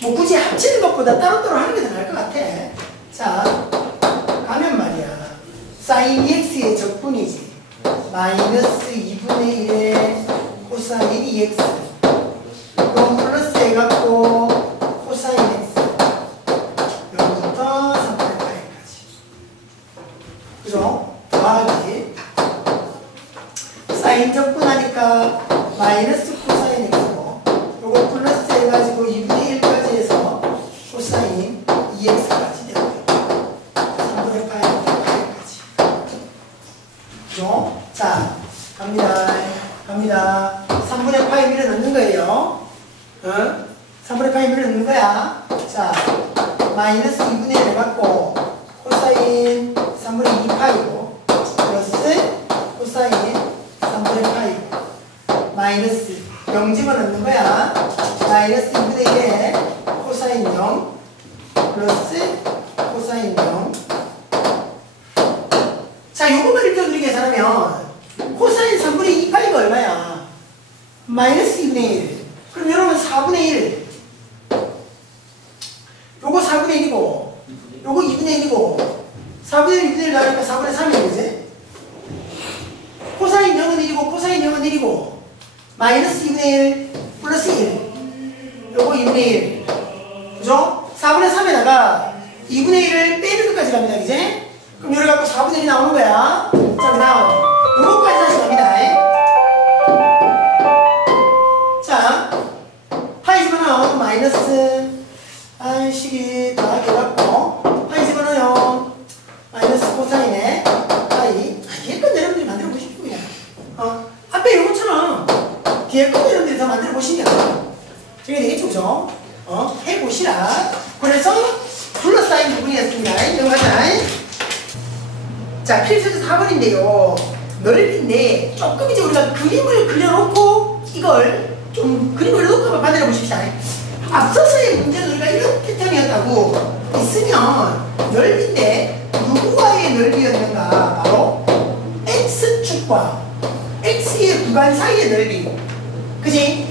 뭐 굳이 합치는 것보다 따로따로 하는 게 더 나을 것 같아. 자, 가면 말이야. sin 2x의 적분이지. 마이너스 2분의 1의 코사인 2x. 그럼 플러스 해갖고 코사인 x. 여기부터 3분의 8까지. 그죠? 더하기. 사인 적분하니까 마이너스 코사인 x고, 요거 플러스 해가지고 2분의 1까지 해서 코사인 2x까지 되고요. 3분의 8까지. 그죠? 자, 갑니다. 3분의 파이 밀어 넣는 거예요. 3분의 파이 밀어 넣는 거야. 자, 마이너스 2분의 1 해갖고, 코사인 3분의 2파이고, 플러스 코사인 3분의 파이고, 마이너스 0 집어넣는 거야. 마이너스 2분의 1에 코사인 0, 플러스 코사인 0. 자, 요거만 이렇게 우리 계산하면 코사인 3분의 2파이가 얼마야? 마이너스 2분의 1. 그럼 여러분 4분의 1. 요거 4분의 1이고 요거 2분의 1이고 4분의 1, 2분의 1 나오니까 4분의 3이 거지? 코사인 0은 1이고 코사인 0은 1이고 마이너스 2분의 1 플러스 1. 요거 2분의 1. 그죠? 4분의 3에다가 2분의 1을 빼는 것까지 갑니다. 그지? 그럼 요래 갖고 4분의 1이 나오는 거야. 자, 그 다음 요거까지 다시 갑니다. 자, 파이 집어넣어. 마이너스 식이 더하기 해갖고 파이 집어넣어요. 마이너스 코사인에 파이. 뒤에 건 여러분들이 만들어 보십시오. 그냥 앞에 요거처럼 뒤에 건 여러분들이 더 만들어 보시면 저게 되겠죠. 그죠? 해보시라. 그래서 둘러싸인 부분이었습니다. 인정하자. 자, 필수도 4번인데요. 넓이인데 조금 이제 우리가 그림을 그려놓고 이걸 좀 그림을 그려놓고 한번 만들어 보십시다. 앞서서의 문제는 우리가 이런 패턴이었다고 있으면 넓이인데 누구와의 넓이였는가? 바로 X축과 X의 구간 사이의 넓이. 그지?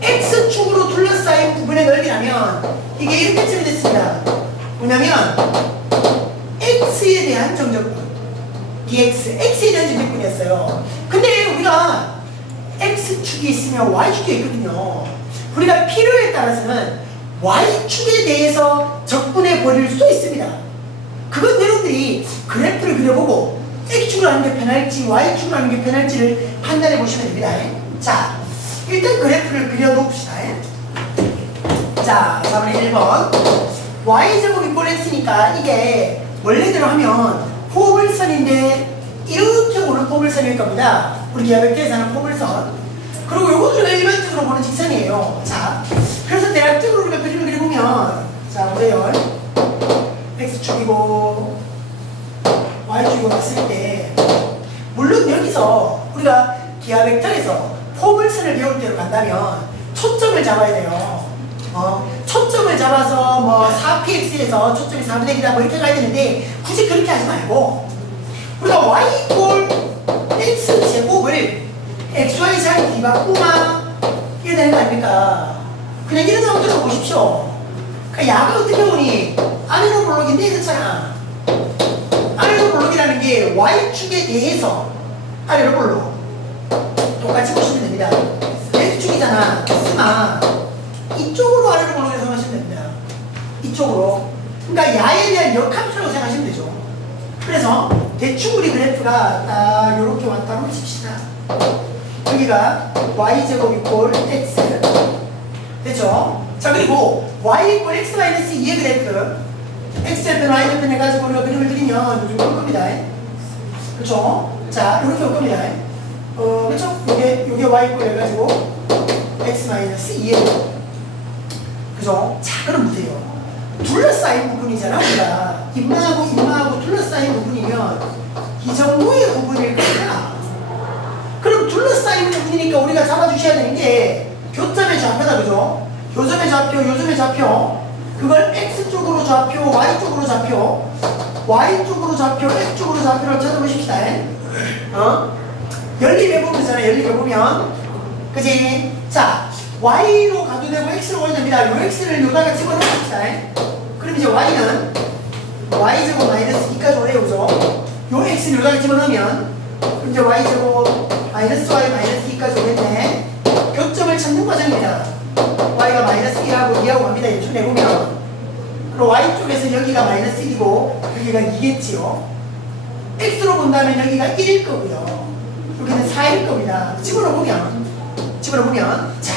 X축으로 둘러싸인 부분의 넓이라면 이게 이렇게 정의됐습니다. 뭐냐면 X에 대한 정적분 dx, x에 대한 정적분이었어요. 근데 우리가 x축이 있으면 y축이 있거든요. 우리가 필요에 따라서는 y축에 대해서 적분해 버릴 수 있습니다. 그건 여러분들이 그래프를 그려보고 x축으로 하는 게 편할지 y축으로 하는 게 편할지를 판단해 보시면 됩니다. 자, 일단 그래프를 그려놓읍시다. 자, 4번의 1번 y제곱이 꼴 x니까 이게 원래대로 하면 호흡을선인데 이렇게 오는 포물선일 겁니다. 우리 기하벡터에서 하는 포물선. 그리고 요것들은 일반적으로 보는 직선이에요. 자, 그래서 대략적으로 우리가 그림을 그려보면, 자, 보세요. X축이고, Y축이고 봤을 때, 물론 여기서 우리가 기하벡터에서 포물선을 배울 때로 간다면, 초점을 잡아야 돼요. 초점을 잡아서 뭐 4px에서 초점이 4분의 1이다 뭐 이렇게 가야 되는데, 굳이 그렇게 하지 말고, 우리가 y 꼴 x 제곱을 xy 잘 뒤바꾸마 이래 되는 거 아닙니까? 그냥 이런 거 한번 들어보십시오. 그러니까 야가 어떻게 보니 아래로 볼록인데 이렇잖아. 아래로 볼록이라는 게 y축에 대해서 아래로 볼록 똑같이 보시면 됩니다. x축이잖아. 쓰마 이쪽으로 아래로 볼록이라고 생각하시면 됩니다. 이쪽으로. 그러니까 야에 대한 역함수라고 생각하시면 되죠. 그래서 대충 우리 그래프가 딱 이렇게 왔다고 칩시다. 여기가 y제곱 이꼴 x 됐죠? 자, 그리고 y 이꼴 x 마이너스 2의 그래프 x절편 y절편 해가지고 우리가 그림을 그리면 요즘 올 겁니다. 그렇죠? 자, 이렇게 올 겁니다. 그렇죠? 요게 y 이꼴 해가지고 x 마이너스 2의 그죠? 자, 그럼 보세요. 둘러싸인 부분이잖아. 우리가 임마하고 둘러싸인 부분이면 이 정도의 부분일 거야. 그럼 둘러싸인 부분이니까 우리가 잡아주셔야 되는 게 교점의 좌표다. 그죠? 요점의 좌표, 요점의 좌표. 그걸 x쪽으로 좌표, y쪽으로 좌표, y쪽으로 좌표, x쪽으로 좌표를 찾아보십시다. 연립해보면잖아. 연립해보면 그지? 자, y로 가도 되고 x로 가도 됩니다. 요 x를 여기다가 집어넣읍시다. 그럼 이제 y는 y제곱 마이너스 2까지 오래요. 그죠? 요 x를 여기다가 집어넣으면 그럼 이제 y제곱 마이너스 y 마이너스 2까지 오겠네. 교점을 찾는 과정입니다. y가 마이너스 1하고 2하고 갑니다. 이렇게 내보면 그리고 y쪽에서 여기가 마이너스 1이고 여기가 2겠지요. x로 본다면 여기가 1일 거고요. 여기는 4일 겁니다. 집어넣으면 자,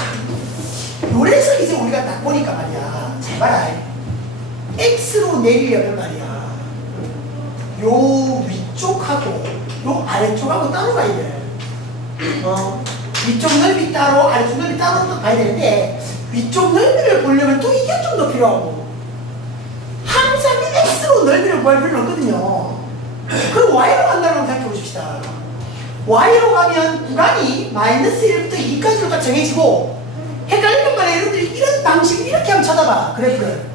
요래서 이제 우리가 딱 보니까 말이야. 잘 봐라. x로 내리려면 말이야. 요 위쪽하고 요 아래쪽하고 따로 가야 돼. 위쪽 넓이 따로 아래쪽 넓이 따로 또 봐야 되는데 위쪽 넓이를 보려면 또 이게 좀 더 필요하고 항상 x로 넓이를 구할 필요는 없거든요. 그럼 y로 간다고 생각해 보십시다. y로 가면 구간이 마이너스 1부터 2까지로 딱 정해지고 헷갈리는 거네. 여러분들이 이런 방식을 이렇게 한번 쳐다봐. 그래프를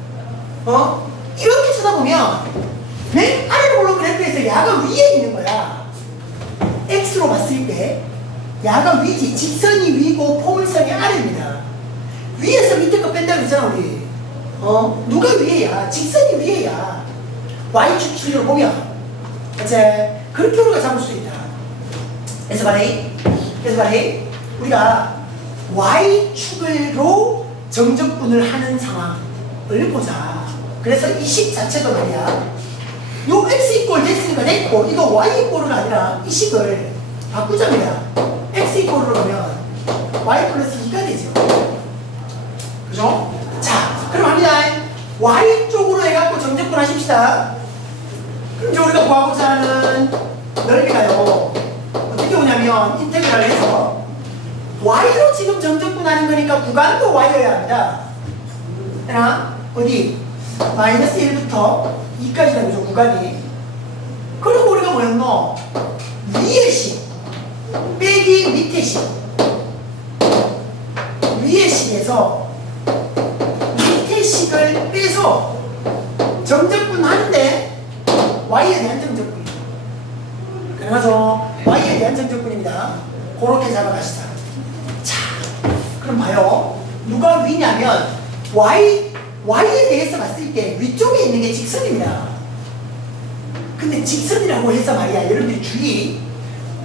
이렇게 쳐다보면 맨 아래로 올라온 그래프에서 야가 위에 있는 거야. x로 봤을 때 야가 위지. 직선이 위고 포물선이 아래입니다. 위에서 밑에 거 뺀다고 했잖아 우리. 누가 위에야? 직선이 위에야. y축 길이로 보면 이제 그렇게 우리가 잡을 수 있다. 그래서 말해 우리가 y축으로 정적분을 하는 상황을 보자. 그래서 이 식 자체도 말이야. 요 x 이꼴 됐으니까 됐고 이거 y 이꼴은 아니라 이 식을 바꾸자면 x 이꼴로 가면 y 플러스 2가 되죠. 그죠? 자, 그럼 합니다. y 쪽으로 해갖고 정적분 하십시다. 그럼 이제 우리가 구하고자 하는 넓이가요. 어떻게 오냐면 인테그랄 해서 y로 지금 정적분 하는 거니까 구간도 y여야 합니다. 하나, 어디? 마이너스 1부터 2까지가 그죠, 구간이. 그리고 우리가 뭐였노? 위의 식 빼기 밑의 식. 위의 식에서 밑의 식을 빼서 정적분 하는데 y에 대한 정적분이죠. 그래서 y에 대한 정적분입니다. 그렇게 잡아가시다. 자, 그럼 봐요. 누가 위냐면 y에 대해서 봤을 때 위쪽에 있는 게 직선입니다. 근데 직선이라고 해서 말이야. 여러분들이 주의.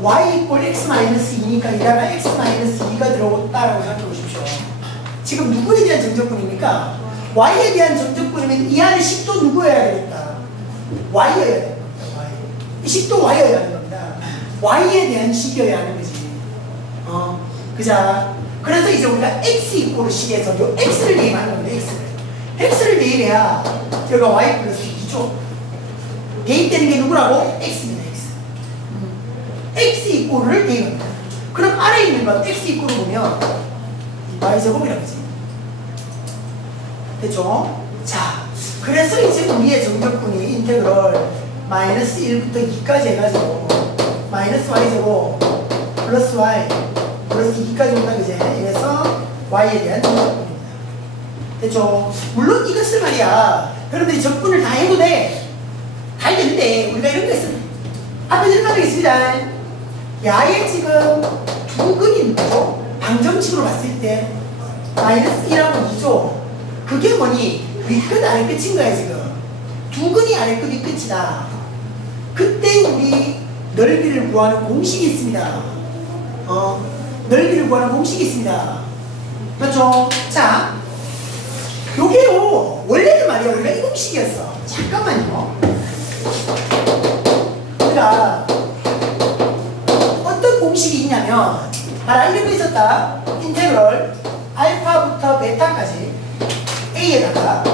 y 이꼴 x-2니까 이다가 x-2가 들어왔다라고 생각해 보십시오. 지금 누구에 대한 정적분입니까? y에 대한 정적분이면 이 안에 식도 누구여야 되겠다? y여야 됩니다. 이 식도 y여야 하는 겁니다. y에 대한 식이어야 하는 거지. 그자. 그래서 이제 우리가 x 이꼴 식에서 요 x를 대입하는 겁니다. x를 대입해야 여기가 y 플러스 2죠. 대입되는 게 누구라고? x입니다. x. x 이꼴 5를 대입합니다. 그럼 아래에 있는 건 x 이꼴 5 보면 y제곱이라고 하지. 됐죠? 자, 그래서 이제 우리의 정적분이 인테그럴 마이너스 1부터 2까지 해가지고 마이너스 y제곱 플러스 y 플러스 2까지 온다, 그제? 이래서 y에 대한 정적분입니다. 됐죠? 물론 이것을 말이야, 여러분들이 적분을 다 해도 돼. 다 해되는데 우리가 이런 거 있습니다. 앞에 설명하겠습니다. 야에 지금 두 근이 있는 거죠? 방정식으로 봤을 때 마이너스 1하고 2죠. 그게 뭐니? 윗끝 아래끝인 거야 지금. 두 근이 아래끝 윗끝이다. 그때 우리 넓이를 구하는 공식이 있습니다. 넓이를 구하는 공식이 있습니다. 맞죠? 자, 요게요 원래는 말이야 우리가 이 공식이었어. 잠깐만요. 우리가 어떤 공식이 있냐면 봐라, 이런 거 있었다. 인테그럴 알파부터 베타까지 a에다가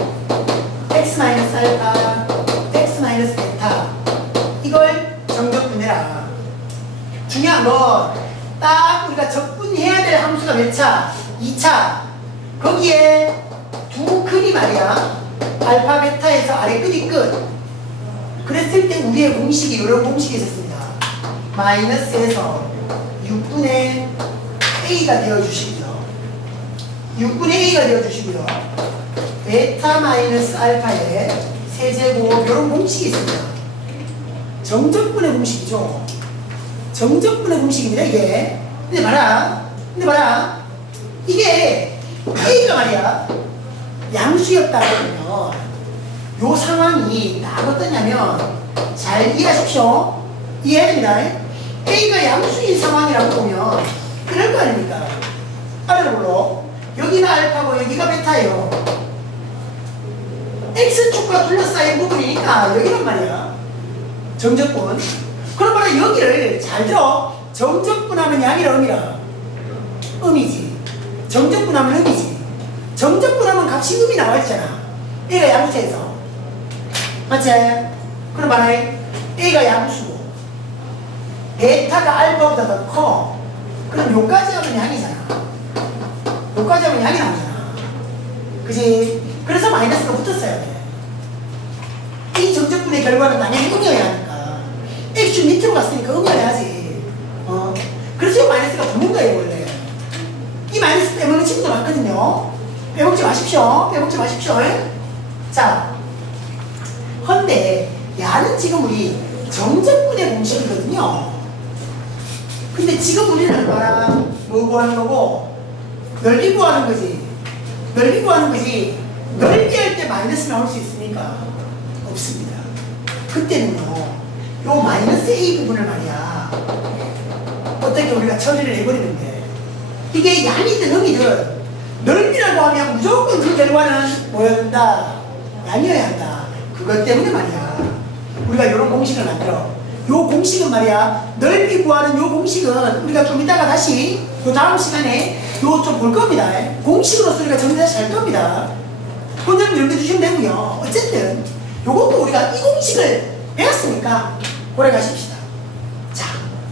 x 알파 x 베타 이걸 정적분해라. 중요한 건 딱 우리가 적분해야 될 함수가 몇 차? 2차. 거기에 두 근이 말이야 알파 베타에서 아래 끝이 끝. 그랬을 때 우리의 공식이 이런 공식이 있었습니다. 마이너스에서 6분의 a가 되어주시고요. 6분의 a가 되어주시고요. 베타 마이너스 알파의 세제곱 이런 공식이 있습니다. 정적분의 공식이죠. 정적분의 공식입니다 이게. 근데 봐라 이게 a가 말이야 양수였다면 요 상황이 딱 어떠냐면, 잘 이해하십시오. 이해해야 됩니다. a가 양수인 상황이라고 보면 이럴 거 아닙니까? 아래로 여기가 알파고 여기가 베타예요. x축과 둘러싸인 부분이니까 여기란 말이야 정적분. 그럼 바로 여기를 잘 들어. 정적분하면 양이라 음이라? 음이지. 정적분하면 음이지. 정적분하면 값이 음이 나와 있잖아. a가 양수에서. 맞지? 그럼 봐라. a가 양수고 베타가 알파보다 더 커. 그럼 요까지 하면 양이잖아. 요까지 하면 양이 나오잖아. 그지? 그래서 마이너스가 붙었어야 돼. 이 정적분의 결과는 당연히 음이어야 하니까. x축 밑으로 갔으니까 음이어야지. 그래서 이 마이너스가 붙는 거예요 원래. 이 마이너스 빼먹는 친구도 많거든요. 빼먹지 마십시오. 자, 헌데 야는 지금 우리 정적분의 공식이거든요. 근데 지금 우리는 얼마나 뭐 구하는 거고? 넓이 구하는 거지. 넓이 할 때 마이너스 나올 수 있습니까? 없습니다. 그때는요 요 마이너스 a 부분을 말이야 어떻게 우리가 처리를 해버리면 돼. 이게 양이든 음이든 넓이라고 하면 무조건 그 결과는 뭐여야 한다? 양이어야 한다. 그것 때문에 말이야 우리가 이런 공식을 만들어. 요 공식은 말이야 넓이 구하는 요 공식은 우리가 좀 이따가 다시 요 다음 시간에 요 좀 볼 겁니다. 공식으로서 우리가 정리해서 할 겁니다. 혼자는 이렇게 주시면 되고요. 어쨌든 요것도 우리가 이 공식을 배웠으니까 오래 가십시다. 자,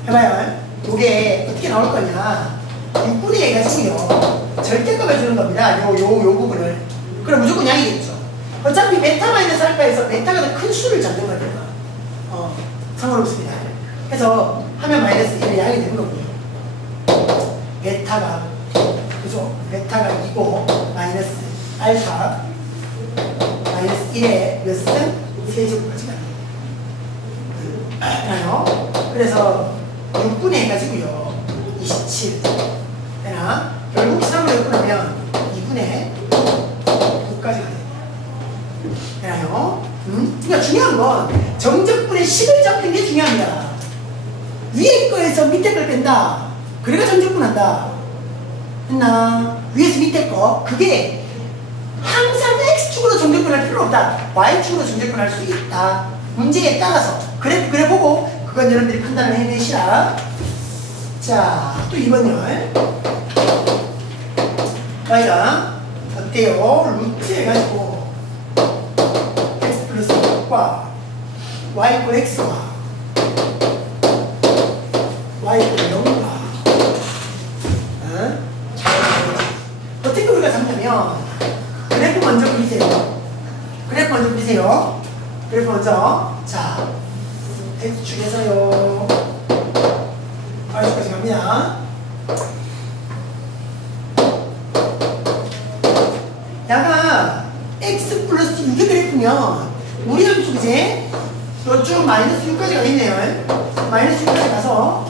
해봐요. 요게 어떻게 나올 거냐. 6분의 해가지고요 절대값을 주는 겁니다. 요 부분을. 그럼 무조건 양이겠죠. 어차피 베타 마이너스 알파에서 베타가 더 큰 수를 잡는 거니까 상관없습니다. 그래서 하면 마이너스 1의 양이 되는 거고요. 베타가 그죠? 베타가 2고 마이너스 알파 마이너스 1의 몇 승? 세제곱까지 가요. 그래서 6분의 해가지고요 27 되나? 결국 3으로 끊으면 2분의 9까지 가요. 되나요? 그러니까 중요한 건 정적분의 식을 잡는 게 중요합니다. 위에 거에서 밑에 걸 뺀다. 그래가 정적분 한다. 했나? 위에서 밑에 거. 그게 항상 X축으로 정적분 할 필요 없다. Y축으로 정적분 할 수 있다. 문제에 따라서. 그래 보고 그건 여러분들이 판단을 해내시라. 자, 또 2번요. Y가 어때요? 루트 해가지고 X 플러스 6과 Y 꼴 X와 y는 0이다. 어떻게 우리가 잡냐면 그래프 먼저 그리세요. 그래프 먼저 그리세요. 그래프 먼저. 자, x축에서요. y축까지 갑니다. 야가 x 플러스 6의 그래프면 무리함수 그지? 쭉 마이너스 6까지 가겠네요. 마이너스 6까지 가서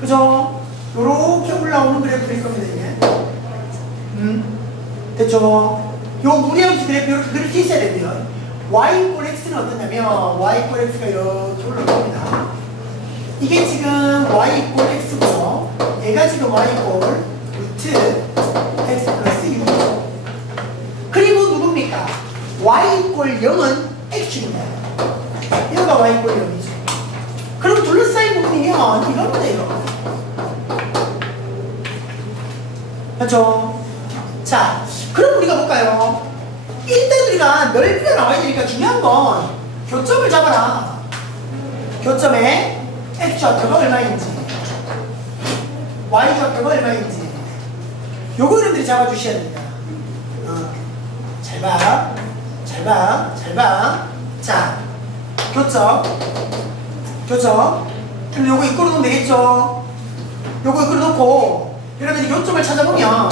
그죠? 요렇게 올라오는 그래프일 겁니다. 이게. 됐죠? 요 무리함수 그래프 이렇게 그릴 수 있어야 됩니다. y 이꼴 x는 어떠냐면 y 이꼴 x가 이렇게 올라올 겁니다. 이게 지금 y 이꼴 x고 얘가 지금 y 이꼴 루트 x 플러스 6이죠. 그리고 누굽니까? y 이꼴 0은 x축입니다. 이거가 y 이꼴 0이죠. 그럼 둘러싸인 부분이면 이겁니다. 이거. 그렇죠? 자, 그럼 우리가 볼까요? 일단 우리가 넓이가 나와야 되니까 중요한 건 교점을 잡아라. 교점에 x좌표가 얼마인지 y좌표가 얼마인지 요거 여러분들이 잡아주셔야 됩니다. 잘 봐. 잘 봐. 잘 봐. 자, 교점. 그럼 요거 이끌어 놓으면 되겠죠? 요거 이끌어 놓고 여러분들이 교점을 찾아보면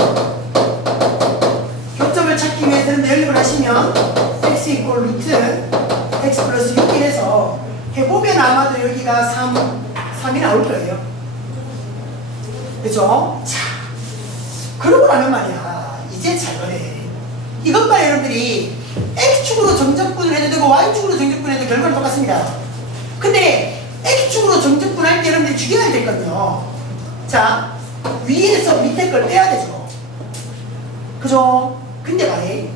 교점을 찾기 위해서는 연립을 하시면 x 이꼴 루트 x 플러스 6이래서 해보면 아마도 여기가 3이 나올 거예요. 그죠? 자, 그러고 나면 말이야. 이제 잘 거네. 이것만 여러분들이 x축으로 정적분을 해도 되고 y축으로 정적분을 해도 결과는 똑같습니다. 근데 x축으로 정적분할 때 여러분들이 죽여야 되거든요. 자, 위에서 밑에 걸 빼야 되죠. 그죠? 근데 말이에요.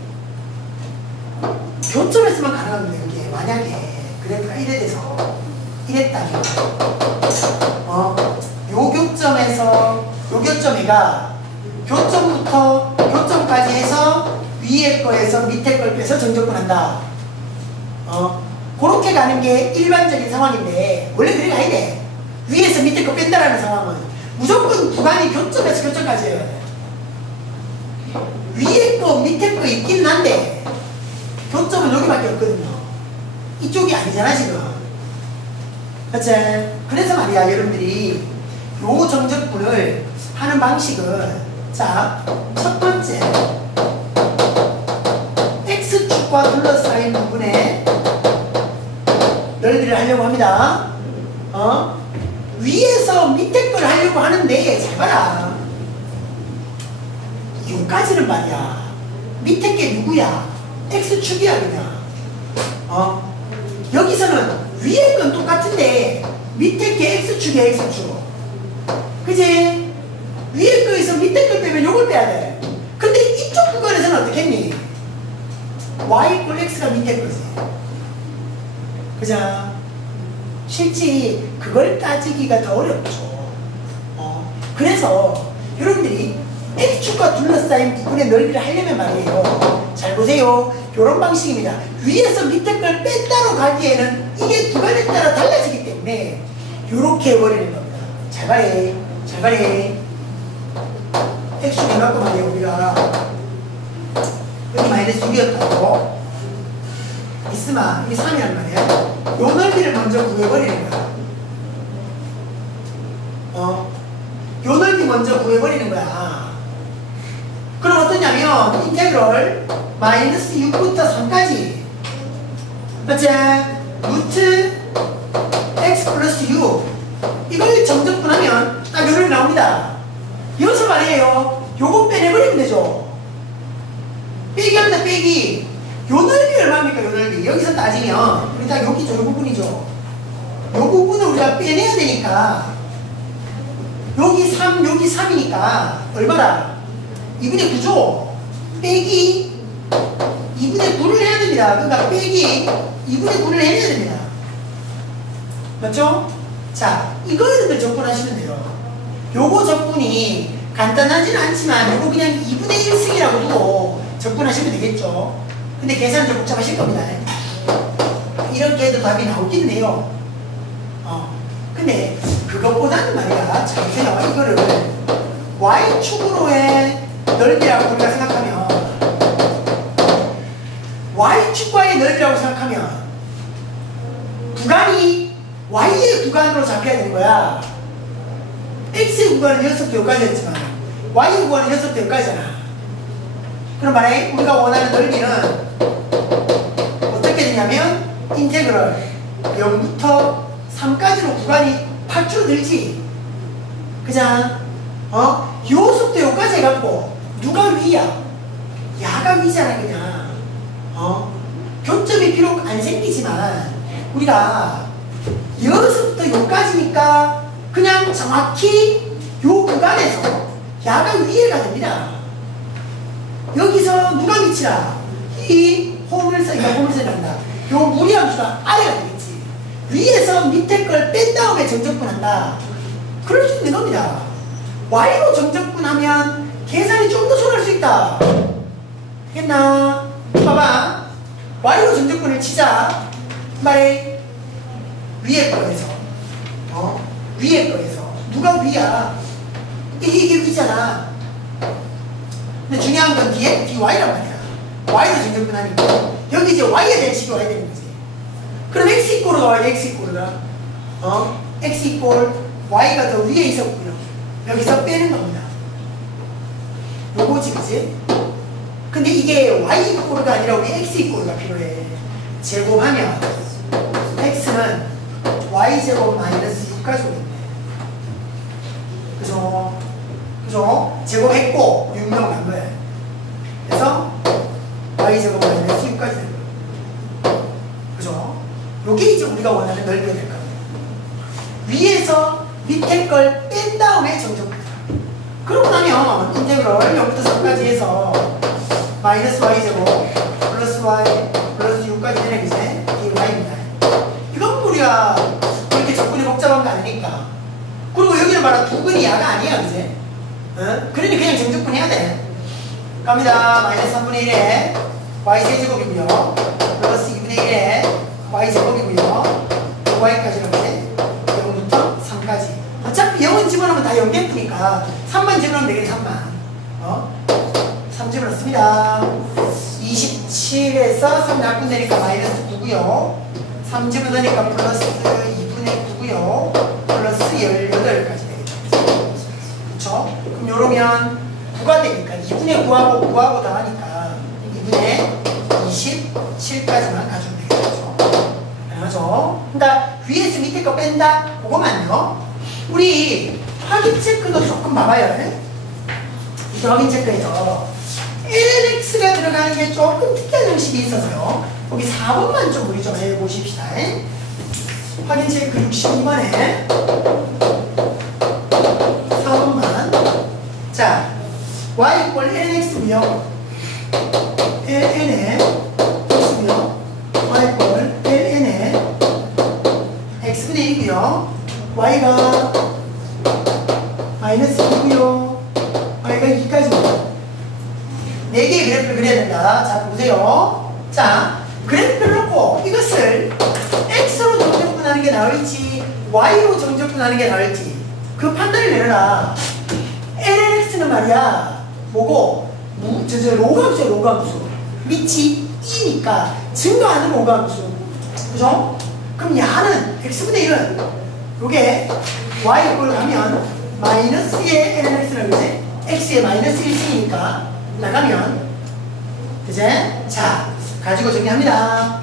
교점에서만 가능합니다. 이게 만약에 그래프가 이래 돼서 이랬다면 요 교점에서 요 교점이가 교점부터 교점까지 해서 위에 거에서 밑에 걸 빼서 정적분한다. 그렇게 가는 게 일반적인 상황인데 원래 그렇게 가야 돼. 위에서 밑에 거 뺀다라는 상황은 무조건 구간이 교점에서 교점까지 해야 돼. 위에 거 밑에 거 있긴 한데 교점은 여기밖에 없거든요. 이쪽이 아니잖아 지금. 그치? 그래서 말이야 여러분들이 요 정적분을 하는 방식은 자, 첫 번째 x축과 둘러싸인 부분에 넓이를 하려고 합니다. 위에서 밑에 걸 하려고 하는데 잘 봐라. 여기까지는 말이야. 밑에 게 누구야? x축이야 그냥. 여기서는 위에 건 똑같은데 밑에 게 x축이야 x축. 그지? 위에 거에서 밑에 걸 빼면 요걸 빼야 돼. 근데 이쪽 구간에서는 어떻게 했니? y 이꼴 x가 밑에 거지. 그죠? 실제 그걸 따지기가 더 어렵죠. 그래서 여러분들이 x축과 둘러싸인 부분의 넓이를 하려면 말이에요. 잘 보세요. 이런 방식입니다. 위에서 밑에 걸 뺐다로 가기에는 이게 구간에 따라 달라지기 때문에 이렇게 해버리는 겁니다. 잘 봐래. 잘 봐래. x축 해갖고 말이에요. 우리가 여기 마이너스 6이었다고 있으면 이 3이란 말이에요. 요 넓이를 먼저 구해버리는 거야. 요 넓이 먼저 구해버리는 거야. 그럼 어떠냐면 인테그럴 마이너스 6부터 3까지 그치? 루트 x 플러스 6 이걸 정적분하면 딱 요렇게 나옵니다. 여기서 말이에요. 요거 빼내버리면 되죠. 빼기 합니다. 빼기. 요 넓이 얼마입니까? 요 넓이. 여기서 따지면 우리 다 여기죠. 요 부분이죠. 요 부분을 우리가 빼내야 되니까 여기 3, 여기 3이니까 얼마나? 2분의 9죠? 빼기 2분의 9를 해야 됩니다. 그러니까 빼기 2분의 9를 해야 됩니다. 맞죠? 자, 이거 여러분들 적분하시면 돼요. 요거 적분이 간단하지는 않지만 요거 그냥 2분의 1승이라고 두고 적분하시면 되겠죠. 근데 계산은 좀 복잡하실 겁니다. 이렇게 해도 답이 나오긴 해요. 근데 그것보다는 말이야. 자, 보세요. 이거를 y축으로의 넓이라고 우리가 생각하면 y축과의 넓이라고 생각하면 구간이 y의 구간으로 잡혀야 되는 거야. x의 구간은 여기서부터 여기까지였지만 y의 구간은 여기서부터 여기까지잖아. 그럼 만약에 우리가 원하는 넓이는 어떻게 되냐면 인테그럴 0부터 3까지로 구간이 8주로 늘지. 그냥 요서부터 요까지 해갖고 누가 위야? 야가 위잖아. 그냥 교점이 비록 안 생기지만 우리가 여기서부터 요까지니까 그냥 정확히 요 구간에서 야가 위에가 됩니다. 여기서 누가 밑이라? 이 호물선이란다. 요 무리함수가 아래가 되겠지. 위에서 밑에 걸 뺀 다음에 정적분한다. 그럴 수 있는 겁니다. y로 정적분하면 계산이 좀 더 손할 수 있다. 되겠나? 봐봐. y로 정적분을 치자. 말에 위에 거에서 위에 거에서 누가 위야? 이게 위잖아. 근데 중요한 건 뒤에 dy란 말이야. y로 정적분하니까 여기 이제 y에 대한 식이 와야 되는 거지. 그럼 x 이꼴로 나와야 돼. x 이꼴로다. x 이꼴 y가 더 위에 있었고요. 여기서 빼는 겁니다. 요거지, 그치? 근데 이게 y 이꼴가 아니라 우리 x 이꼴가 필요해. 제곱하면 x는 y제곱 마이너스 6까지 오겠네. 그죠? 그죠? 제곱했고 6 넘어간 거야. 그래서 y제곱 마이너스 6까지 되는 거야. 그죠? 요게 이제 우리가 원하는 넓이가 될 겁니다. 위에서 밑에 걸 뺀 다음에 정적분이다. 그러고 나면 인테그럴 0부터 3까지 해서 마이너스 y제곱 플러스 y 플러스 6까지 되네. 그제? 이게 y입니다. 이건 우리가 그렇게 적분이 복잡한 거 아니니까. 그리고 여기는 말한 두근이 야가 아니야. 그제? 그러니 그냥 정적분 해야 돼. 갑니다. 마이너스 3분의 1에 y세제곱이고요. 플러스 2분의 1에 y제곱이고요. y까지 이렇게 0부터 3까지. 어차피 0은 집어넣으면 다 0대프니까 3만 집어넣으면 되겠네. 3만 3 집어넣습니다. 27에서 3 약분되니까 마이너스 9고요 3 집어넣으니까 플러스 2분의 9고요 플러스 18까지 되겠죠. 그쵸? 그럼 요러면 9가 되니까 2분의 9하고 9하고 다 하니까 2분의 27까지만 가져오면 되겠죠. 당연하죠. 그러니까 위에서 밑에 거 뺀다? 그거만요. 우리 확인 체크도 조금 봐봐요. 이 확인 체크에서 lnx가 들어가는 게 조금 특이한 형식이 있어서요. 거기 4번만 좀 우리 좀 해보십시다. 확인 체크 62번에 4번만. 자, y 이꼴 lnx고요. ln에 x고요. y 이꼴 ln에 x분의 1이고요. y가 마이너스 2고요. y가 2까지입니다. 4개의 그래프를 그려야 된다. 자, 보세요. 자, 그래프를 놓고 이것을 x로 정적분하는 게 나을지 y로 정적분하는 게 나을지 그 판단을 내려라. lnx는 말이야 뭐고? 로감수야. 로감수. 밑이 2니까 증가하는 로감수. 그죠? 그럼 야는 x분의 1은 요게 y 이꼴로 가면 마이너스의 lnx라고 그러지? x의 마이너스 1승이니까 나가면 그제? 자, 가지고 정리합니다.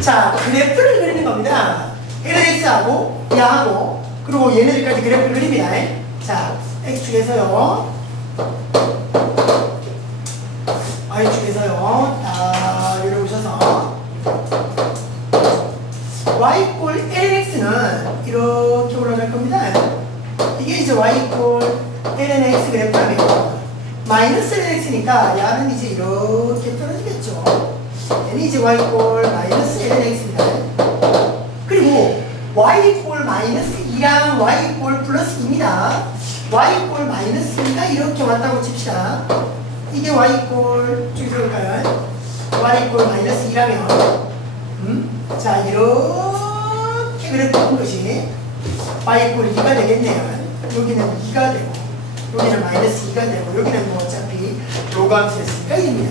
자, 그래프를 그리는 겁니다. lnx하고 야하고 그리고 얘네들까지 그래프를 그립니다. 자, x축에서요 y축에서요 딱 이렇게 오셔서 y 이꼴 lnx는 이렇게 올라갈 겁니다. 이게 이제 y 이꼴 lnx 그래프라면 마이너스 lnx니까 야는 이제 이렇게 떨어지겠죠. 얘는 이제 y 이꼴 마이너스 lnx입니다. 그리고 y 이꼴 마이너스 2랑 y 이꼴 플러스 2입니다. y 이꼴 마이너스 2가 이렇게 왔다고 칩시다. 이게 y 이꼴 저기 들어올까요? y 이꼴 마이너스 2라면 자, 이렇게 그랬던 것이 y 이꼴 2가 되겠네요. 여기는 2가 되고 여기는 마이너스 2가 되고 여기는 뭐 어차피 로그 함수 했으니까 1입니다.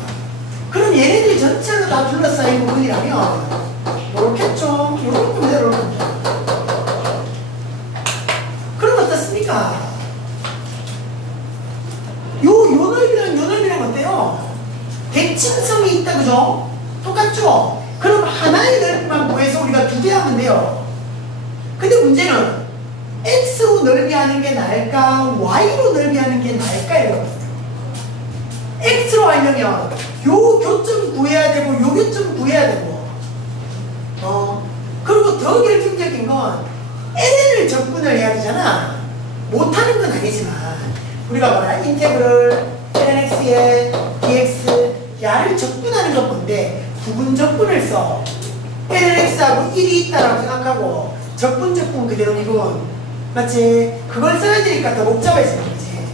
그럼 얘네들이 전체로 다 둘러싸인 부분이라면 이렇겠죠? 이렇게 그대로 이렇게. 그럼 어떻습니까? 요 넓이랑 요 넓이랑 어때요? 대칭성이 있다, 그죠? 똑같죠? 그럼 하나의 넓이만 구해서 우리가 두 배 하면 돼요. 근데 문제는 x로 넓이하는 게 나을까? y로 넓이하는 게 나을까? 이러거든요. x로 하려면 요 교점 구해야 되고 요 교점 구해야 되고 그리고 더 결정적인 건 ln을 접근을 해야 되잖아. 못하는 건 아니지만 우리가 뭐라 인테그럴 lnx에 dx 야를 접근하는 건 뭔데 부분 접근을 써. lnx하고 1이 있다라고 생각하고 접근 그대로 미분 맞지? 그걸 써야 되니까 더 복잡해지는 거지.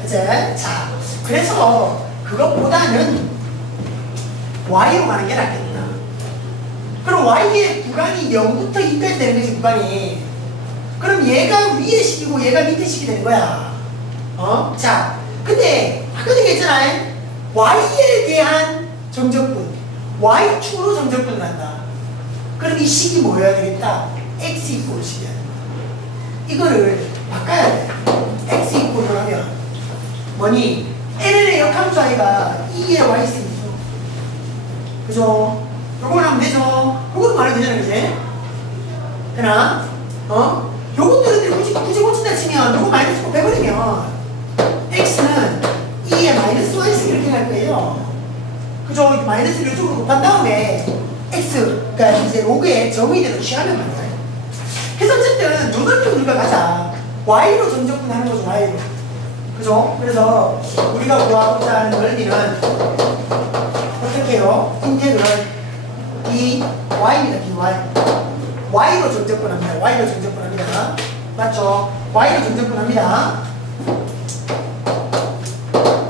맞지? 자, 그래서 그것보다는 y로 가는 게 낫겠다. 그럼 y의 구간이 0부터 2까지 되는 거지, 구간이. 그럼 얘가 위에 식이고 얘가 밑에 식이 되는 거야. 자, 근데 아까도 얘기했잖아. y에 대한 정적분, y축으로 정적분을 한다. 그럼 이 식이 뭐여야 되겠다? x 이꼴 식이야. 이거를 바꿔야 돼. x 이꼴을 하면 뭐니? ln의 역함수 i가 2의 y 있으니까 그죠? 요거만 하면 되죠? 요거는 말해도 되잖아, 그지? 되나? 요것들을 굳이 고친다 치면 요거 마이너스 꼭 빼버리면 x는 2의 마이너스 y씩 이렇게 갈 거예요. 그죠? 마이너스를 이쪽으로 곱한 다음에 x, 그러니까 이제 로그의 정의대로 취하면 말이야. 그래서 어쨌든 요 넓이 우리가 가자. y로 정적분 하는 거죠, y로. 그죠? 그래서 우리가 구하고자 하는 넓이는 어떻게 해요? 인테그럴 dy입니다, dy. y로 정적분 합니다. y로 정적분 합니다. 맞죠? y로 정적분 합니다.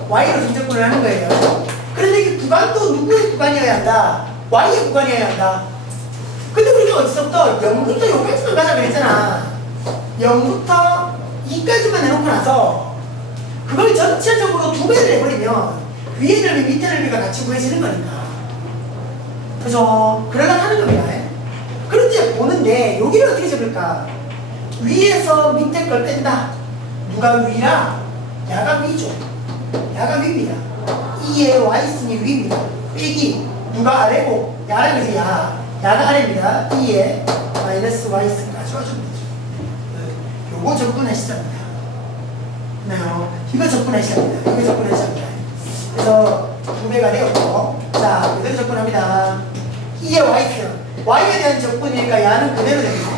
y로 정적분을 하는 거예요. 그런데 이 구간도 누구의 구간이어야 한다? y의 구간이어야 한다. 근데 우리가 어디서부터 0부터 여기까지만 가자 그랬잖아. 0부터 2까지만 해놓고 나서 그걸 전체적으로 두 배를 해버리면 위에 넓이 밑에 넓이가 같이 구해지는 거니까. 그죠? 그러려고 하는 겁니다. 그런데 보는데 여기를 어떻게 적을까? 위에서 밑에 걸 뺀다. 누가 위라? 야가 위죠. 야가 위입니다. 2에 y 있으니 위입니다. 빼기 누가 아래고? 야라 그지 야. 야가 아래입니다. 2에 마이너스 y 있으니 가져와주면 되죠. 요거 접근하시랍니다. 네, 이거 접근하시랍니다. 이거 접근하시랍니다. 그래서 두 배가 되었고, 자, 그대로 접근합니다. 2의 y는 y에 대한 접근이니까 야는 그대로 됩니다.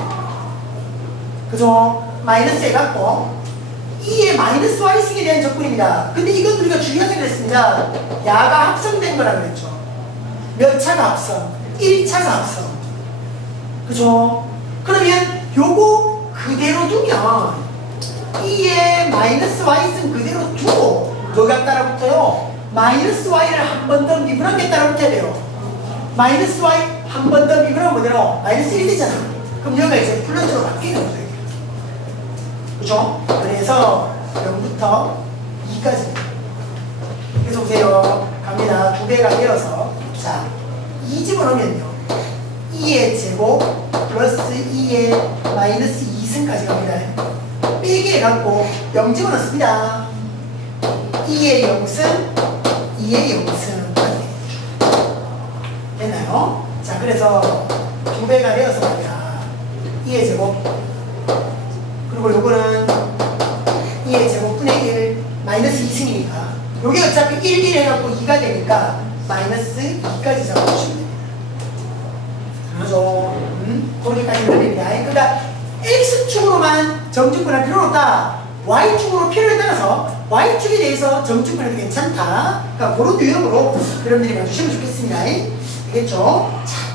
그죠? 마이너스 해갖고 2의 마이너스 y승에 대한 접근입니다. 근데 이건 우리가 주의하게 그랬습니다. 야가 합성된 거라 그랬죠. 몇 차가 합성? 1차가 합성. 그죠? 그러면 요거 그대로 두면 2의 마이너스 y승 그대로 두고 뭐가 따라붙어요? 마이너스 y를 한 번 더 미분한 게 따라붙어야 돼요. 마이너스 y 한 번 더 미분하면 뭐대로? 마이너스 1 되잖아. 그럼 여기가 이제 플러스로 바뀌는 거죠. 그죠? 그래서 0부터 2까지. 그래서 보세요. 갑니다. 두 배가 되어서. 자, 2 집어넣으면요. 2의 제곱 플러스 2의 마이너스 2승까지 갑니다. 빼기 해갖고 0 집어넣습니다. 2의 0승, 2의 0승. 됐나요? 자, 그래서 두 배가 되어서 말이야. 2의 제곱. 그리고 요거는 2의 제곱분의 1 마이너스 2승이니까 요게 어차피 1, 1 해갖고 2가 되니까 마이너스 2까지 잡아주시면 됩니다. 그러죠? 거기까지 됩니다. 그러니까 X축으로만 정직분할 필요는 없다. Y축으로 필요에 따라서 Y축에 대해서 정직분해도 괜찮다. 그러니까 그런 유형으로 여러분들이 봐주시면 좋겠습니다. 알겠죠? 자.